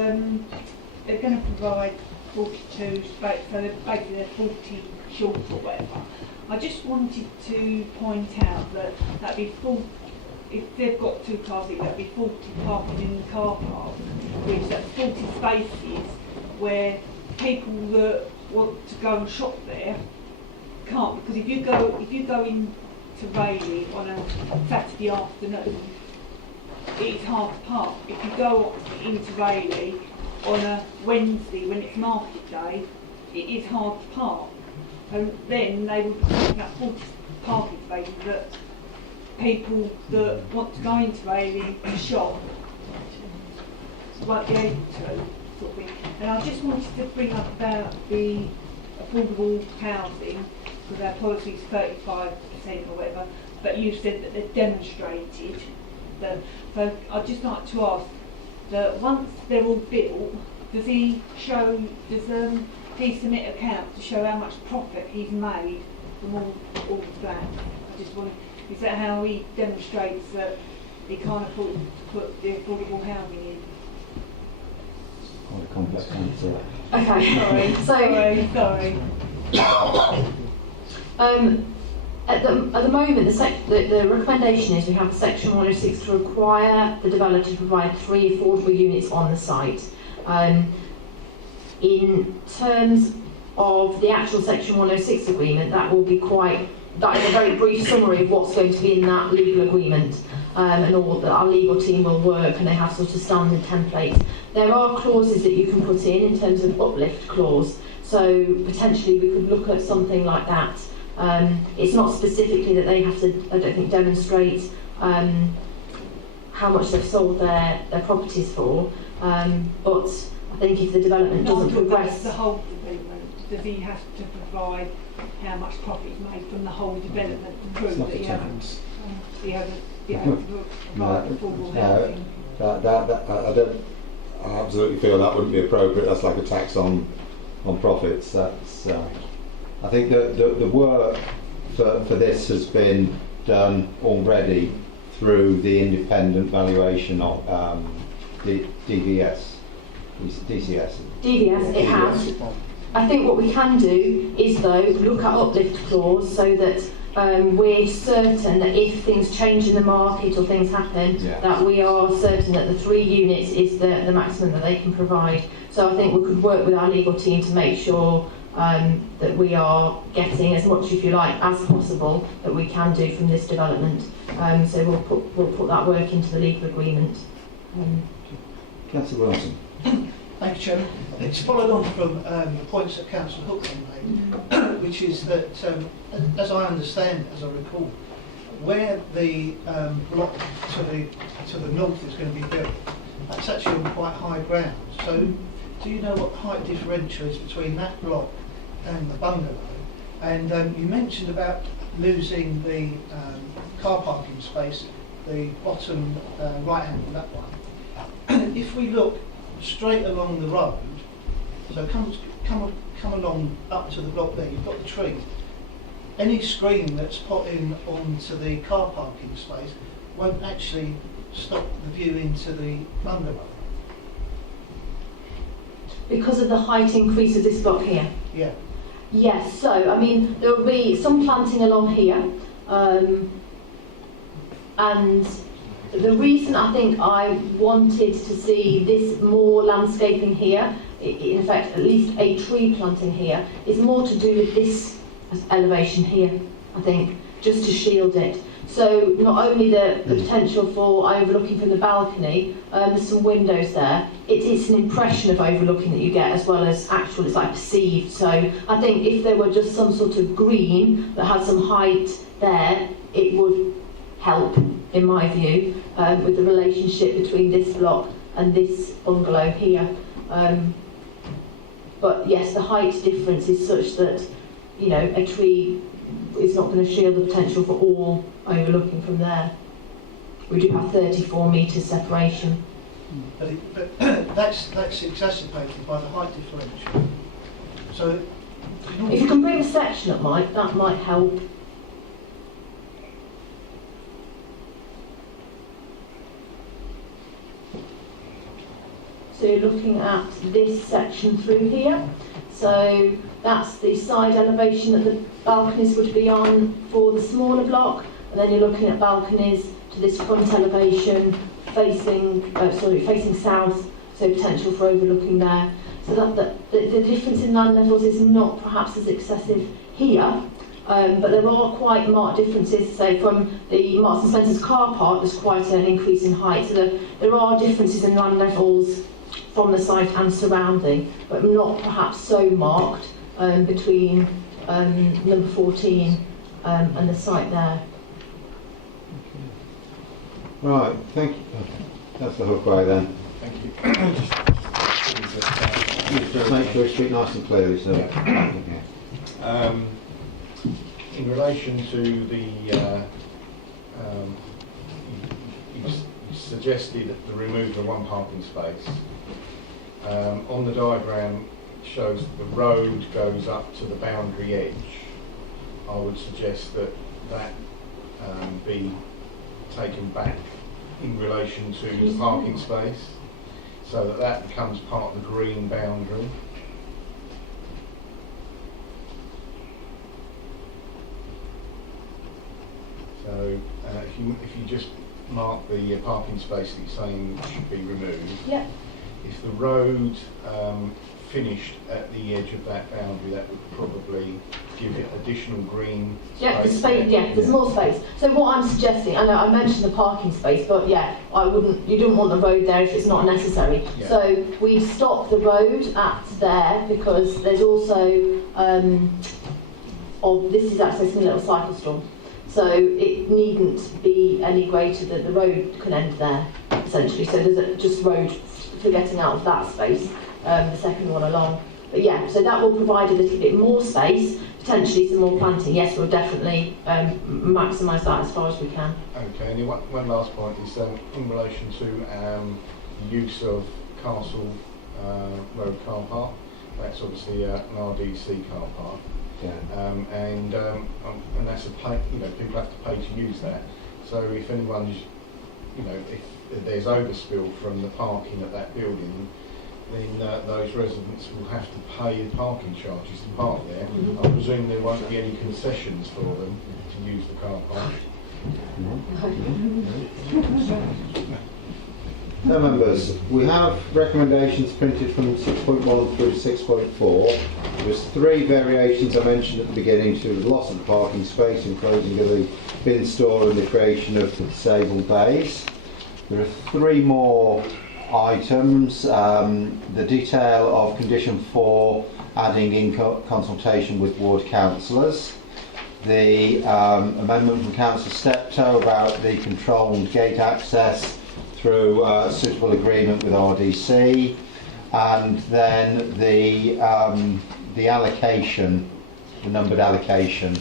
they're going to provide 42 space, so basically they're 40 short or whatever. I just wanted to point out that that'd be full. If they've got 2 cars, that'd be 40 parking in the car park, which that's 40 spaces where people that want to go and shop there can't, because if you go in to Rayleigh on a Saturday afternoon, it's hard to park. If you go into Rayleigh on a Wednesday when it's market day, it is hard to park. And then they would be taking up 40 parking spaces that people that want to go into Rayleigh to shop won't be able to, sort of thing. And I just wanted to bring up about the affordable housing, because our policy is 35% or whatever, but you said that they're demonstrated. So I'd just like to ask that once they're all built, does he submit accounts to show how much profit he's made from all the flats? I just want, is that how he demonstrates that he can't afford to put the affordable housing in? Quite a complex answer. Okay, Sorry. At the moment, the recommendation is we have a Section 106 to require the developer to provide 3 affordable units on the site. In terms of the actual Section 106 agreement, that is a very brief summary of what's going to be in that legal agreement, and all that our legal team will work, and they have sort of standard templates. There are clauses that you can put in terms of uplift clause, so potentially we could look at something like that. It's not specifically that they have to, I don't think, demonstrate how much they've sold their properties for, but I think if the development doesn't progress... The whole development, does he have to provide how much profit is made from the whole development to prove that he hasn't provide affordable housing? I absolutely feel that wouldn't be appropriate. That's like a tax on profits. That's I think that the work for this has been done already through the independent valuation of the DCS, it has. I think what we can do is, though, look at uplift clause so that we're certain that if things change in the market or things happen, that we are certain that the 3 units is the maximum that they can provide. So I think we could work with our legal team to make sure that we are getting as much, if you like, as possible that we can do from this development. So we'll put that work into the legal agreement. Councillor Wilson. Thank you, Chairman. It's followed on from the points that Councillor Hookman made, which is that, as I understand, as I recall, where the block to the north is going to be built, that's actually on quite high ground. So, do you know what the height differential is between that block and the bungalow? And you mentioned about losing the car parking space, the bottom right hand of that one. If we look straight along the road, so come along up to the block there, you've got the tree. Any screen that's put in onto the car parking space won't actually stop the view into the bungalow? Because of the height increase of this block here. Yeah. Yes, so I mean there will be some planting along here, and the reason I think I wanted to see this more landscaping here, in effect at least a tree planting here, is more to do with this elevation here, I think, just to shield it. So not only the potential for overlooking from the balcony, there's some windows there. It's an impression of overlooking that you get as well as actual, it's like perceived. So I think if there were just some sort of green that had some height there, it would help, in my view, with the relationship between this block and this bungalow here. But yes, the height difference is such that, you know, a tree is not going to shield the potential for all overlooking from there. We do have 34 metres separation. But that's exacerbated by the height differential. So If you can bring a section up, Mike, that might help. So you're looking at this section through here. So that's the side elevation that the balconies would be on for the smaller block, and then you're looking at balconies to this front elevation facing south, so potential for overlooking there. So the difference in land levels is not perhaps as excessive here, but there are quite marked differences. Say from the Marks and Spencer's car park, there's quite an increase in height. So there are differences in land levels from the site and surrounding, but not perhaps so marked between number 14 and the site there. Right, thank you. That's the hookway then. Thank you. Just make sure it's street nice and clearly, so. Yeah. In relation to the, you suggested the removal of one parking space. On the diagram it shows that the road goes up to the boundary edge. I would suggest that be taken back in relation to the parking space, so that becomes part of the green boundary. So if you just mark the parking space that you're saying should be removed. Yep. If the road finished at the edge of that boundary, that would probably give it additional green space. There's more space. So what I'm suggesting, I know I mentioned the parking space, but yeah, you don't want the road there if it's not necessary. Yeah. So we stop the road at there because there's also, this is accessing a little cycle store. So it needn't be any greater than the road can end there, essentially. So there's just road for getting out of that space, the second one along. But yeah, so that will provide a little bit more space, potentially some more planting. Yes, we'll definitely maximise that as far as we can. Okay, and one last point is in relation to the use of Castle Road car park. That's obviously an RDC car park. Yeah. And that's people have to pay to use that. So if anyone's, if there's overspill from the parking at that building, then those residents will have to pay the parking charges to park there. I presume there won't be any concessions for them to use the car park. Now members, we have recommendations printed from 6.1 through 6.4. There's 3 variations I mentioned at the beginning to the loss of parking space, enclosing of the bin store and the creation of the disabled bays. There are 3 more items. The detail of condition 4, adding in consultation with ward councillors. The amendment from Councillor Steptoe about the controlled gate access through suitable agreement with RDC, and then the allocation, the numbered allocation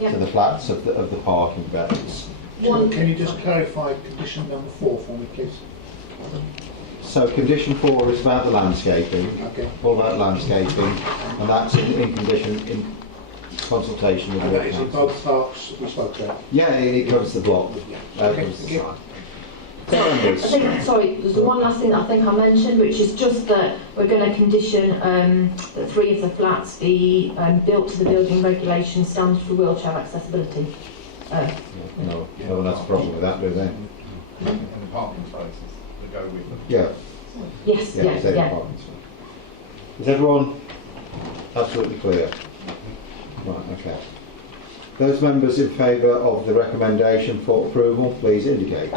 to the flats of the parking bays. Can you just clarify condition number 4 for me, please? So condition 4 is about the landscaping, all about landscaping, and that's in consultation with And the that is in both parks we spoke about? Yeah, it covers the block. Covers the site. So I members, think, sorry, there's the one last thing that I think I mentioned, which is just that we're going to condition that 3 of the flats be built to the building regulation standard for wheelchair accessibility. no one has a problem with that, do they? And the parking spaces that go with them. Yeah. Yes, yeah, say yeah. parking space. Is everyone absolutely clear? Right, okay. Those members in favour of the recommendation for approval, please indicate.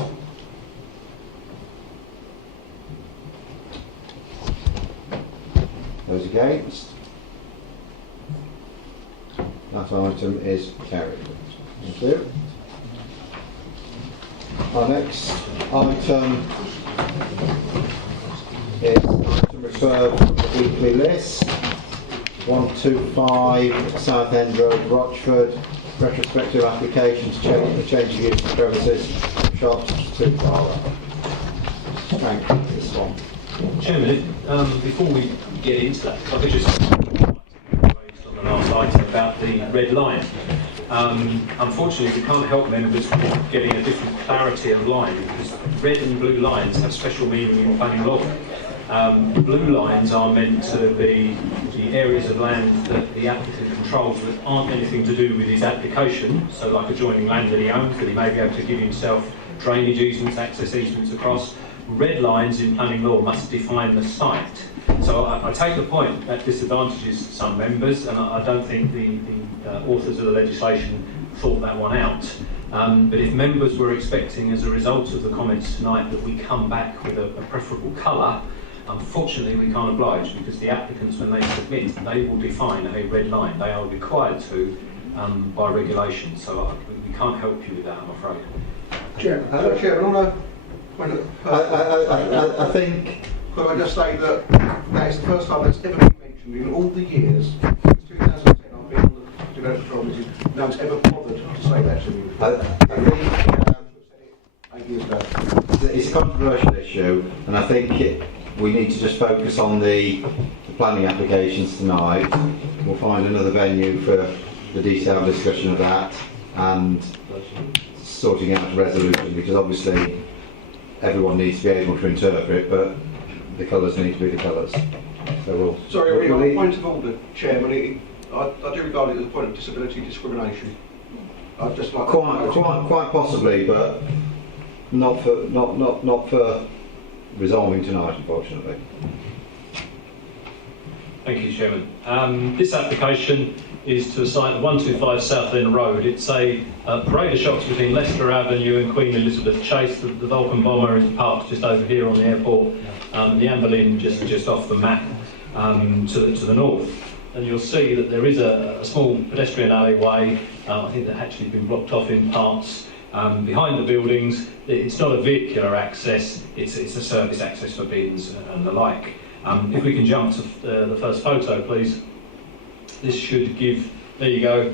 Those against? That item is carried. Thank you. Our next item is item referred from the weekly list. 125 Southend Road, Rochford. Retrospective application to change the change of use of premises from shops to bar. Frank, this one. Chairman, before we get into that, I could just raised on the last item about the red line. Unfortunately, we can't help members with getting a different clarity of line because red and blue lines have special meaning in planning law. Blue lines are meant to be the areas of land that the applicant controls that aren't anything to do with his application, so like adjoining land that he owns, that he may be able to give himself drainage easements, access easements across. Red lines in planning law must define the site. So I take the point that disadvantages some members, and I don't think the authors of the legislation thought that one out. But if members were expecting, as a result of the comments tonight, that we come back with a preferable colour, unfortunately we can't oblige, because the applicants, when they submit, they will define a red line. They are required to by regulation, so we can't help you with that, I'm afraid. Chairman, Chairman, on a point of I think. Could I just say that that is the first time that's ever been mentioned in all the years since 2010 I've been on the Development Control Committee. No one's ever bothered to say that to me. I think 8 years ago. it's a controversial issue, and I think we need to just focus on the planning applications tonight. We'll find another venue for the detailed discussion of that and sorting out a resolution, because obviously everyone needs to be able to interpret, but the colours need to be the colours. So we'll. Sorry, we'll point of order, Chairman. I do regard it as a point of disability discrimination. I'd just like quite possibly, but not for resolving tonight, unfortunately. Thank you, Chairman. This application is to a site at 125 Southend Road. It's a parade of shops between Leicester Avenue and Queen Elizabeth Chase. The Vulcan Bomber is parked just over here on the airport. The Amber Lynn just off the map to the north. And you'll see that there is a small pedestrian alleyway. I think that's actually been blocked off in parts behind the buildings. It's not a vehicular access, it's a service access for bins and the like. If we can jump to the first photo, please. This should give, there you go.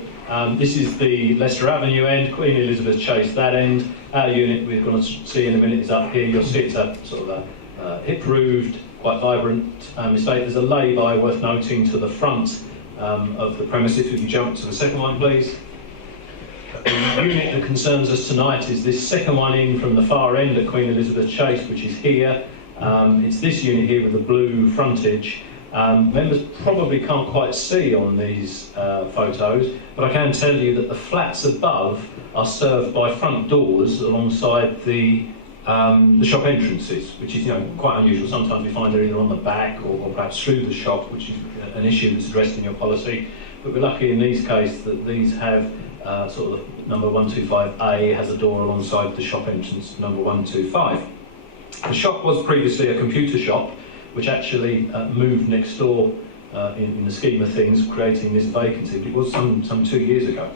This is the Leicester Avenue end, Queen Elizabeth Chase that end. Our unit, we're going to see in a minute, is up here. You'll see it's a sort of a hip-roofed, quite vibrant estate. There's a lay-by worth noting to the front of the premises. If you jump to the second one, please. The unit that concerns us tonight is this second one in from the far end at Queen Elizabeth Chase, which is here. It's this unit here with the blue frontage. Members probably can't quite see on these photos, but I can tell you that the flats above are served by front doors alongside the shop entrances, which is quite unusual. Sometimes we find they're either on the back or perhaps through the shop, which is an issue that's addressed in your policy. But we're lucky in these cases that these have sort of number 125A has a door alongside the shop entrance number 125. The shop was previously a computer shop, which actually moved next door in the scheme of things, creating this vacancy. It was some 2 years ago.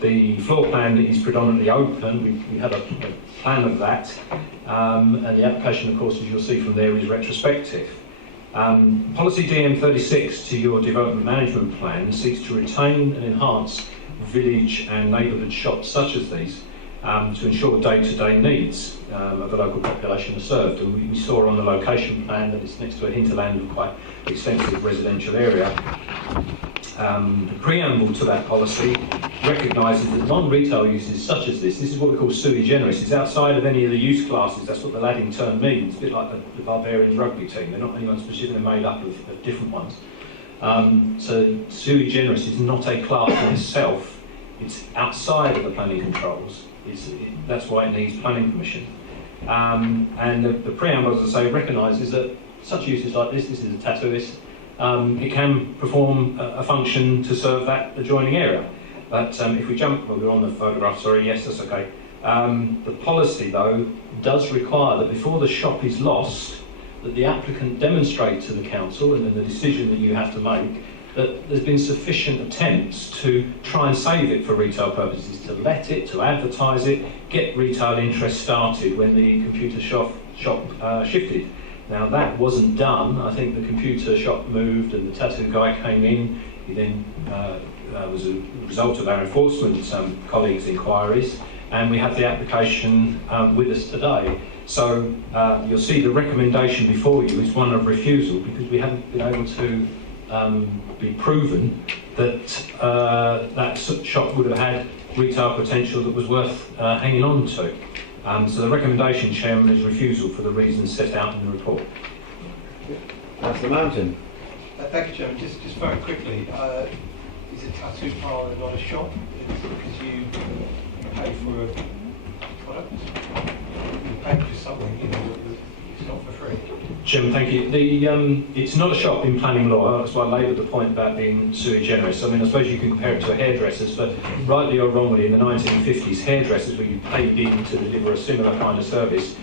The floor plan is predominantly open. We had a plan of that, and the application, of course, as you'll see from there, is retrospective. Policy DM36 to your development management plan seeks to retain and enhance village and neighbourhood shops such as these to ensure day-to-day needs of the local population are served. And we saw on the location plan that it's next to a hinterland of quite extensive residential area. The preamble to that policy recognises that non-retail uses such as this is what we call sui generis, it's outside of any of the use classes. That's what the Latin term means, a bit like the Barbarian rugby team. They're not anyone specifically made up of different ones. So sui generis is not a class in itself, it's outside of the planning controls. That's why it needs planning permission. And the preamble, as I say, recognises that such uses like this is a tattooist, it can perform a function to serve that adjoining area. But if we jump, well, we're on the photograph, sorry, yes, that's okay. The policy, though, does require that before the shop is lost, that the applicant demonstrate to the council, and then the decision that you have to make, that there's been sufficient attempts to try and save it for retail purposes, to let it, to advertise it, get retail interest started when the computer shop shifted. Now that wasn't done. I think the computer shop moved and the tattoo guy came in. He then was a result of our enforcement colleagues' inquiries, and we have the application with us today. So you'll see the recommendation before you is one of refusal, because we haven't been able to be proven that that shop would have had retail potential that was worth hanging on to. So the recommendation, Chairman, is refusal for the reasons set out in the report. Councillor Mountain. Thank you, Chairman. Just very quickly, is a tattoo parlour not a shop? Because you pay for a product, you pay for something, you know, it's not for free. Chairman, thank you. It's not a shop in planning law. That's why I laboured the point about being sui generis. I mean, I suppose you can compare it to a hairdresser's, but rightly or wrongly, in the 1950s, hairdressers where you paid in to deliver a similar kind of service.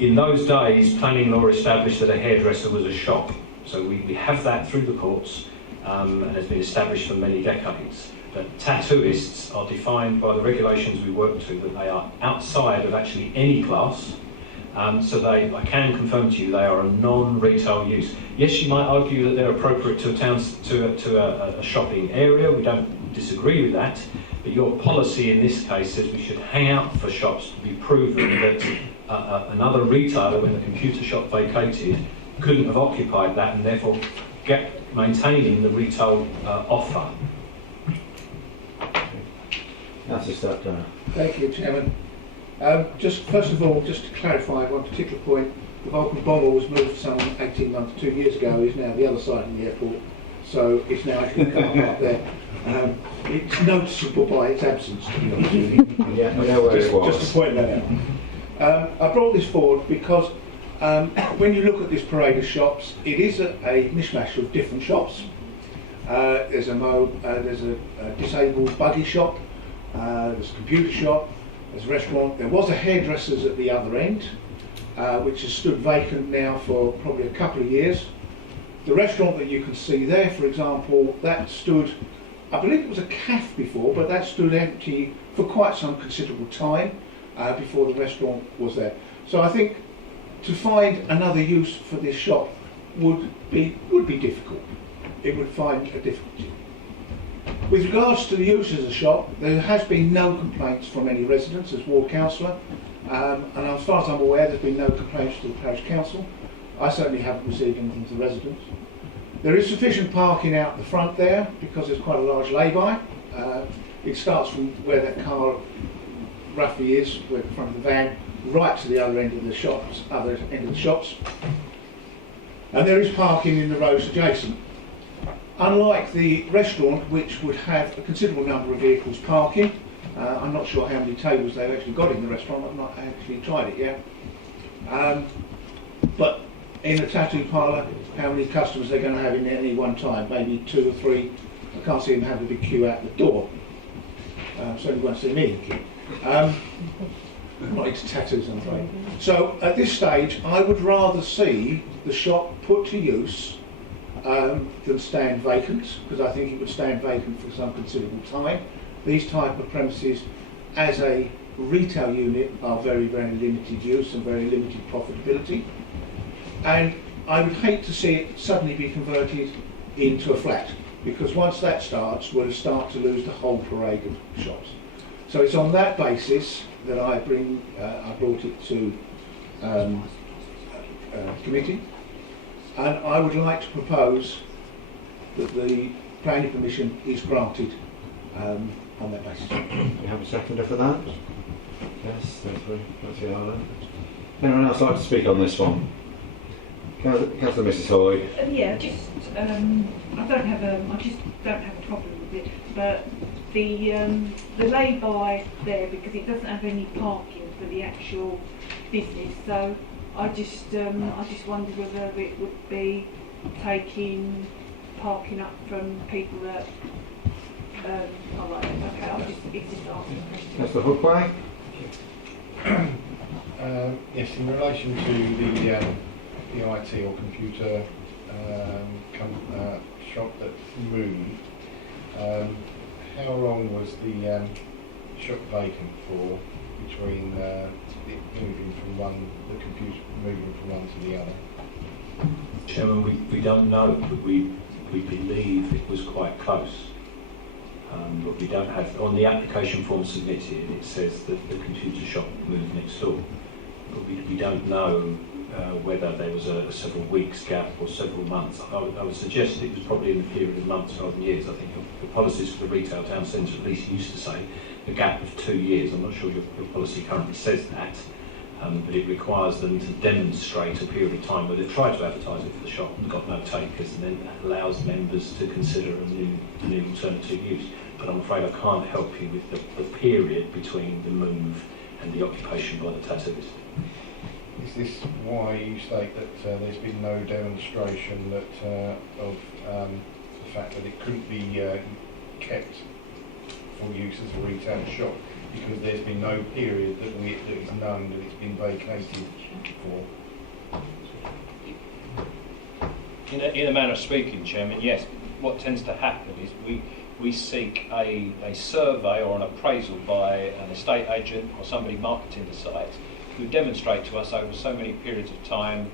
In those days, planning law established that a hairdresser was a shop. So we have that through the courts, and has been established for many decades. But tattooists are defined by the regulations we work to, that they are outside of actually any class. So I can confirm to you they are a non-retail use. Yes, you might argue that they're appropriate to a shopping area. We don't disagree with that. But your policy in this case says we should hang out for shops to be proven that another retailer, when the computer shop vacated, couldn't have occupied that, and therefore maintaining the retail offer. That's a step down. Thank you, Chairman. Just first of all, just to clarify one particular point, the Vulcan bomber was moved some 18 months, 2 years ago. Is now the other side of the airport, so it's now actually car park there. It's noticeable by its absence, to be honest with you. Yeah, I know where it was. Just to point that out. I brought this forward because when you look at this parade of shops, it is a mishmash of different shops. There's a disabled buggy shop, there's a computer shop, there's a restaurant. There was a hairdresser's at the other end, which has stood vacant now for probably a couple of years. The restaurant that you can see there, for example, that stood, I believe it was a cafe before, but that stood empty for quite some considerable time before the restaurant was there. So I think to find another use for this shop would be difficult. It would find a difficulty. With regards to the use as a shop, there has been no complaints from any residents as ward councillor, and as far as I'm aware, there's been no complaints to the parish council. I certainly haven't received anything to residents. There is sufficient parking out the front there because there's quite a large lay-by. It starts from where that car roughly is, where the front of the van, right to the other end of the shops, and there is parking in the rows adjacent. Unlike the restaurant, which would have a considerable number of vehicles parking, I'm not sure how many tables they've actually got in the restaurant. I've not actually tried it yet. But in a tattoo parlour, how many customers they're going to have in at any one time? Maybe 2 or 3. I can't see them having a big queue out the door. Certainly won't see me in the queue. I'm not into tattoos, I'm afraid. So at this stage, I would rather see the shop put to use than stand vacant, because I think it would stand vacant for some considerable time. These type of premises, as a retail unit, are very, very limited use and very limited profitability. And I would hate to see it suddenly be converted into a flat, because once that starts, we'll start to lose the whole parade of shops. So it's on that basis that I brought it to committee, and I would like to propose that the planning permission is granted on that basis. You have a seconder for that? Yes, thank you. Anyone else like to speak on this one? Councillor Mrs. Hoy. Yeah, just I just don't have a problem with it, but the lay-by there, because it doesn't have any parking for the actual business, so I just wondered whether it would be taking parking up from people that all right, okay, it's just asking a question. Councillor Hookway. Yes, in relation to the IT or computer shop that's moved, how long was the shop vacant for between it moving from the computer moving from one to the other? Chairman, we don't know, but we believe it was quite close. But we don't have, on the application form submitted, it says that the computer shop moved next door. But we don't know whether there was a several weeks gap or several months. I would suggest it was probably in the period of months rather than years. I think the policies for the retail town centre at least used to say a gap of 2 years. I'm not sure your policy currently says that, but it requires them to demonstrate a period of time where they've tried to advertise it for the shop and got no takers, and then that allows members to consider a new alternative use. But I'm afraid I can't help you with the period between the move and the occupation by the tattooist. Is this why you state that there's been no demonstration that of the fact that it couldn't be kept for use as a retail shop, because there's been no period that is known that it's been vacated for? In a manner of speaking, Chairman, yes. What tends to happen is we seek a survey or an appraisal by an estate agent or somebody marketing the site who demonstrate to us over so many periods of time,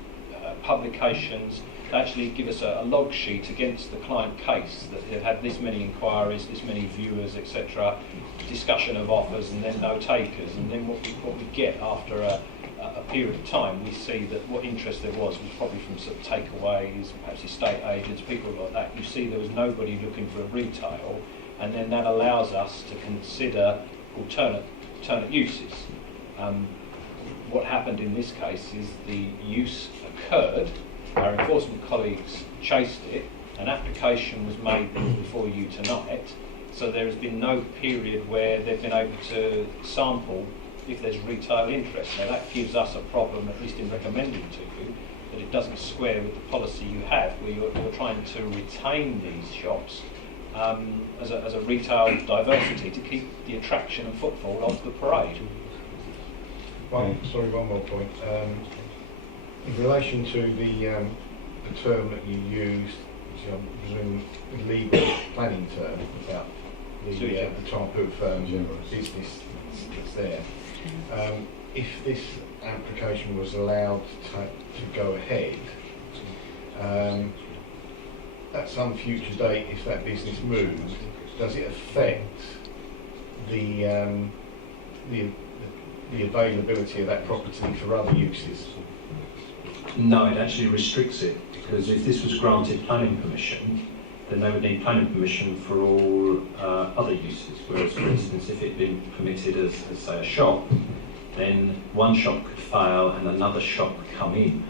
publications, they actually give us a log sheet against the client case that they've had this many inquiries, this many viewers, etc., discussion of offers and then no takers, and then what we get after a period of time, we see that what interest there was probably from sort of takeaways, perhaps estate agents, people like that. You see there was nobody looking for a retail, and then that allows us to consider alternate uses. What happened in this case is the use occurred, our enforcement colleagues chased it, an application was made before you tonight, so there has been no period where they've been able to sample if there's retail interest. Now that gives us a problem, at least in recommending to you, that it doesn't square with the policy you have, where you're trying to retain these shops as a retail diversity to keep the attraction and footfall of the parade. One more point. In relation to the term that you used, which I presume legal planning term about the type of business that's there. If this application was allowed to go ahead, at some future date, if that business moves, does it affect the availability of that property for other uses? No, it actually restricts it, because if this was granted planning permission, then they would need planning permission for all other uses. Whereas, for instance, if it had been permitted as say, a shop, then one shop could fail and another shop could come in.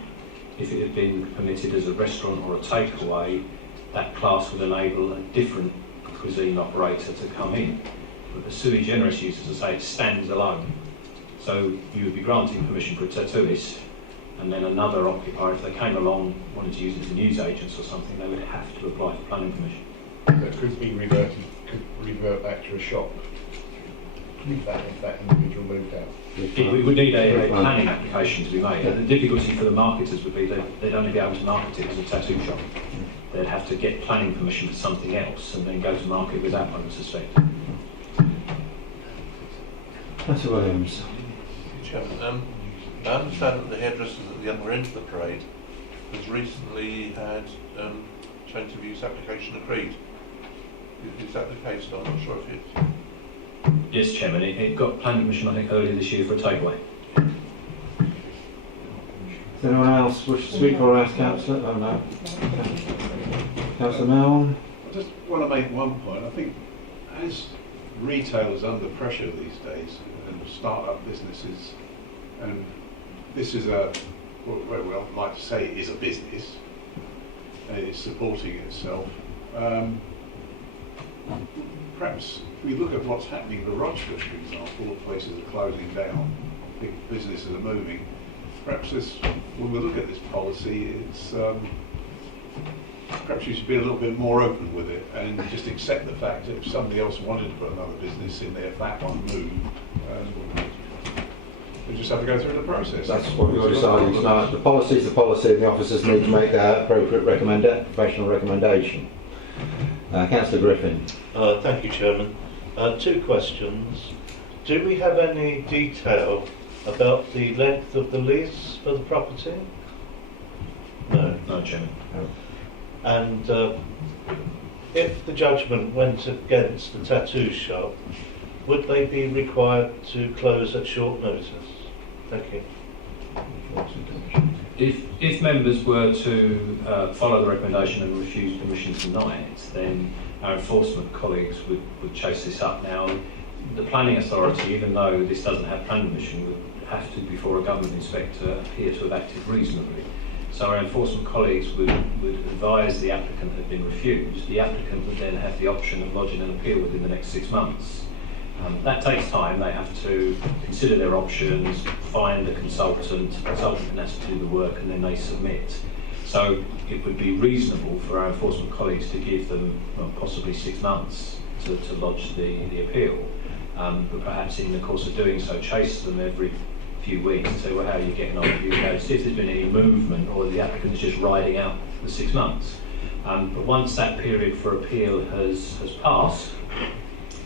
If it had been permitted as a restaurant or a takeaway, that class would enable a different cuisine operator to come in. But the sui generis use, as I say, it stands alone. So you would be granting permission for a tattooist, and then another occupier, if they came along, wanted to use it as a newsagents or something, they would have to apply for planning permission. That could revert back to a shop if that individual moved out. We would need a planning application to be made. The difficulty for the marketers would be they'd only be able to market it as a tattoo shop. They'd have to get planning permission for something else and then go to market with that, I would suspect. Councillor Williams. Chairman, I understand that the hairdressers at the other end of the parade has recently had change of use application agreed. Is that the case? I'm not sure if it's... Yes, Chairman, it got planning permission, I think, earlier this year for a takeaway. Does anyone else wish to speak or ask Councillor? Oh no. Councillor Milne. I just want to make one point. I think as retailers under pressure these days, and start-up businesses, and this is a, well, I'd like to say it is a business, and it's supporting itself. Perhaps we look at what's happening to Rochester, for example, all places are closing down, big businesses are moving. Perhaps this, when we look at this policy, it's perhaps you should be a little bit more open with it and just accept the fact that if somebody else wanted to put another business in there, if that one moved, we just have to go through the process. That's what you're deciding tonight. The policy is the policy, and the officers need to make their appropriate professional recommendation. Councillor Griffin. Thank you, Chairman. 2 questions. Do we have any detail about the length of the lease for the property? No. No, Chairman. No. And if the judgment went against the tattoo shop, would they be required to close at short notice? Thank you. If members were to follow the recommendation and refuse permission tonight, then our enforcement colleagues would chase this up. Now, the planning authority, even though this doesn't have planning permission, would have to, before a government inspector, appear to have acted reasonably. So our enforcement colleagues would advise the applicant had been refused. The applicant would then have the option of lodging an appeal within the next 6 months. That takes time. They have to consider their options, find a consultant, the consultant has to do the work, and then they submit. So it would be reasonable for our enforcement colleagues to give them possibly 6 months to lodge the appeal. But perhaps in the course of doing so, chase them every few weeks and say, well, how are you getting on? See if there's been any movement, or the applicant is just riding out the 6 months. But once that period for appeal has passed,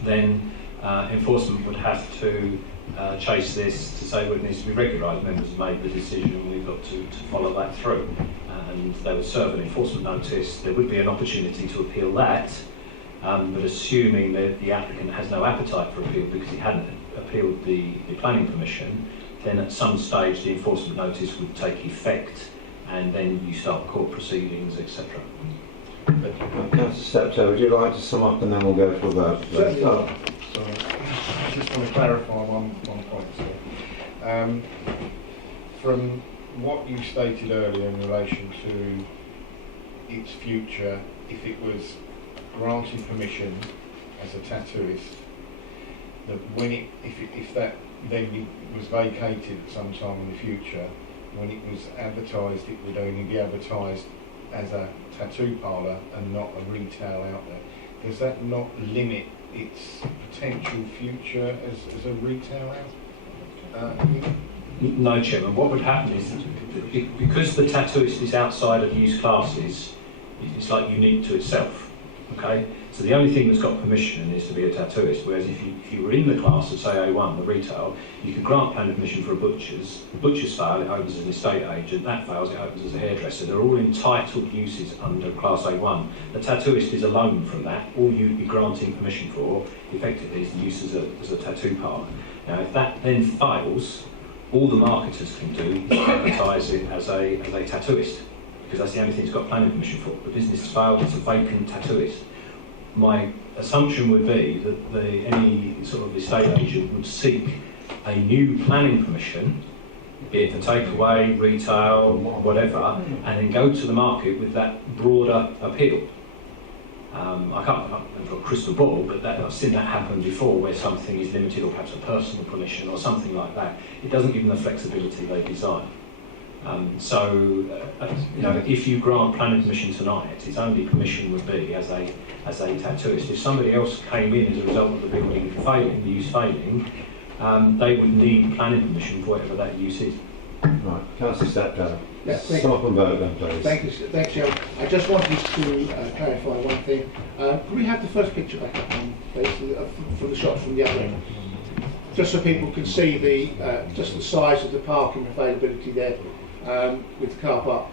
then enforcement would have to chase this to say, well, it needs to be regularised. Members have made the decision, we've got to follow that through. And they would serve an enforcement notice. There would be an opportunity to appeal that, but assuming that the applicant has no appetite for appeal because he hadn't appealed the planning permission, then at some stage the enforcement notice would take effect, and then you start court proceedings, etc. Councillor Steptoe, would you like to sum up and then we'll go to a vote? Sorry, I just want to clarify one point, sir. From what you stated earlier in relation to its future, if it was granted permission as a tattooist, that when if that then was vacated sometime in the future, when it was advertised, it would only be advertised as a tattoo parlour and not a retail outlet. Does that not limit its potential future as a retail outlet? No, Chairman. What would happen is that because the tattooist is outside of use classes, it's like unique to itself. Okay, so the only thing that's got permission is to be a tattooist. Whereas if you were in the class of, say, A1, the retail, you could grant planning permission for a butcher's. The butcher's fail, it opens as an estate agent. That fails, it opens as a hairdresser. They're all entitled uses under Class A1. The tattooist is alone from that. All you'd be granting permission for, effectively, is the use as a tattoo parlour. Now, if that then fails, all the marketers can do is advertise it as a tattooist, because that's the only thing it's got planning permission for. The business has failed, it's a vacant tattooist. My assumption would be that any sort of estate agent would seek a new planning permission, be it for takeaway, retail, whatever, and then go to the market with that broader appeal. I can't remember a crystal ball, but I've seen that happen before, where something is limited, or perhaps a personal permission or something like that. It doesn't give them the flexibility they desire. If you grant planning permission tonight, its only permission would be as a tattooist. If somebody else came in as a result of the building failing, the use failing, they would need planning permission for whatever that use is. Right, Councillor Steptoe. Yeah, Sum up and vote then, please. Thank you, Chair. I just wanted to clarify one thing. Could we have the first picture back up, please, from the shot from the other end? Just so people can see just the size of the parking availability there with the car park.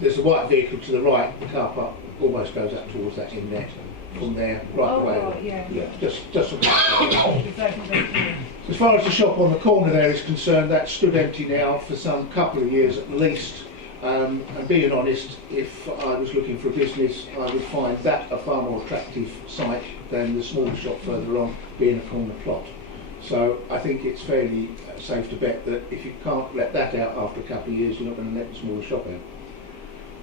There's a white vehicle to the right. The car park almost goes up towards that inlet. From there, right away. Right, yeah. Just as far as the shop on the corner there is concerned, that's stood empty now for some couple of years at least. And being honest, if I was looking for a business, I would find that a far more attractive site than the smaller shop further on, being a corner plot. So I think it's fairly safe to bet that if you can't let that out after a couple of years, you're not going to let the smaller shop out.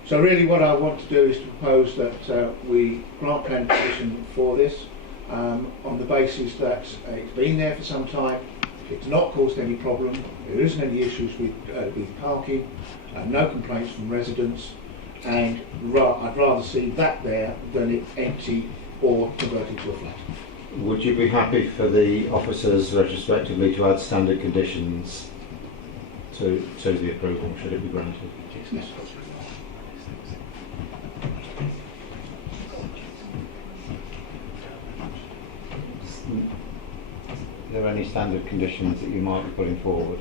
So really what I want to do is to propose that we grant planning permission for this on the basis that it's been there for some time, it's not caused any problem, there isn't any issues with parking, no complaints from residents, and I'd rather see that there than it empty or converted to a flat. Would you be happy for the officers retrospectively to add standard conditions to the approval, should it be granted? Yes. Are there any standard conditions that you might be putting forward?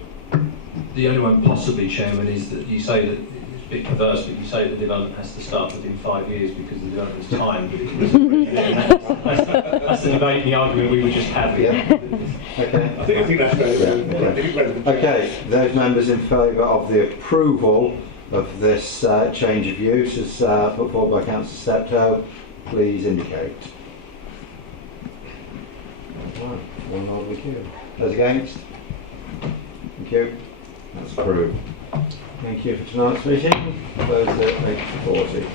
The only one possibly, Chairman, is that you say that it's a bit perverse, but you say the development has to start within 5 years because the development's time. But it wasn't really there. That's the debate and the argument we were just having. Yeah. Okay. I think that's very relevant. Okay, those members in favour of the approval of this change of use as put forward by Councillor Steptoe, please indicate. Right, one nod with you. Those against? Thank you. That's approved. Thank you for tonight's meeting. Close at 8:40.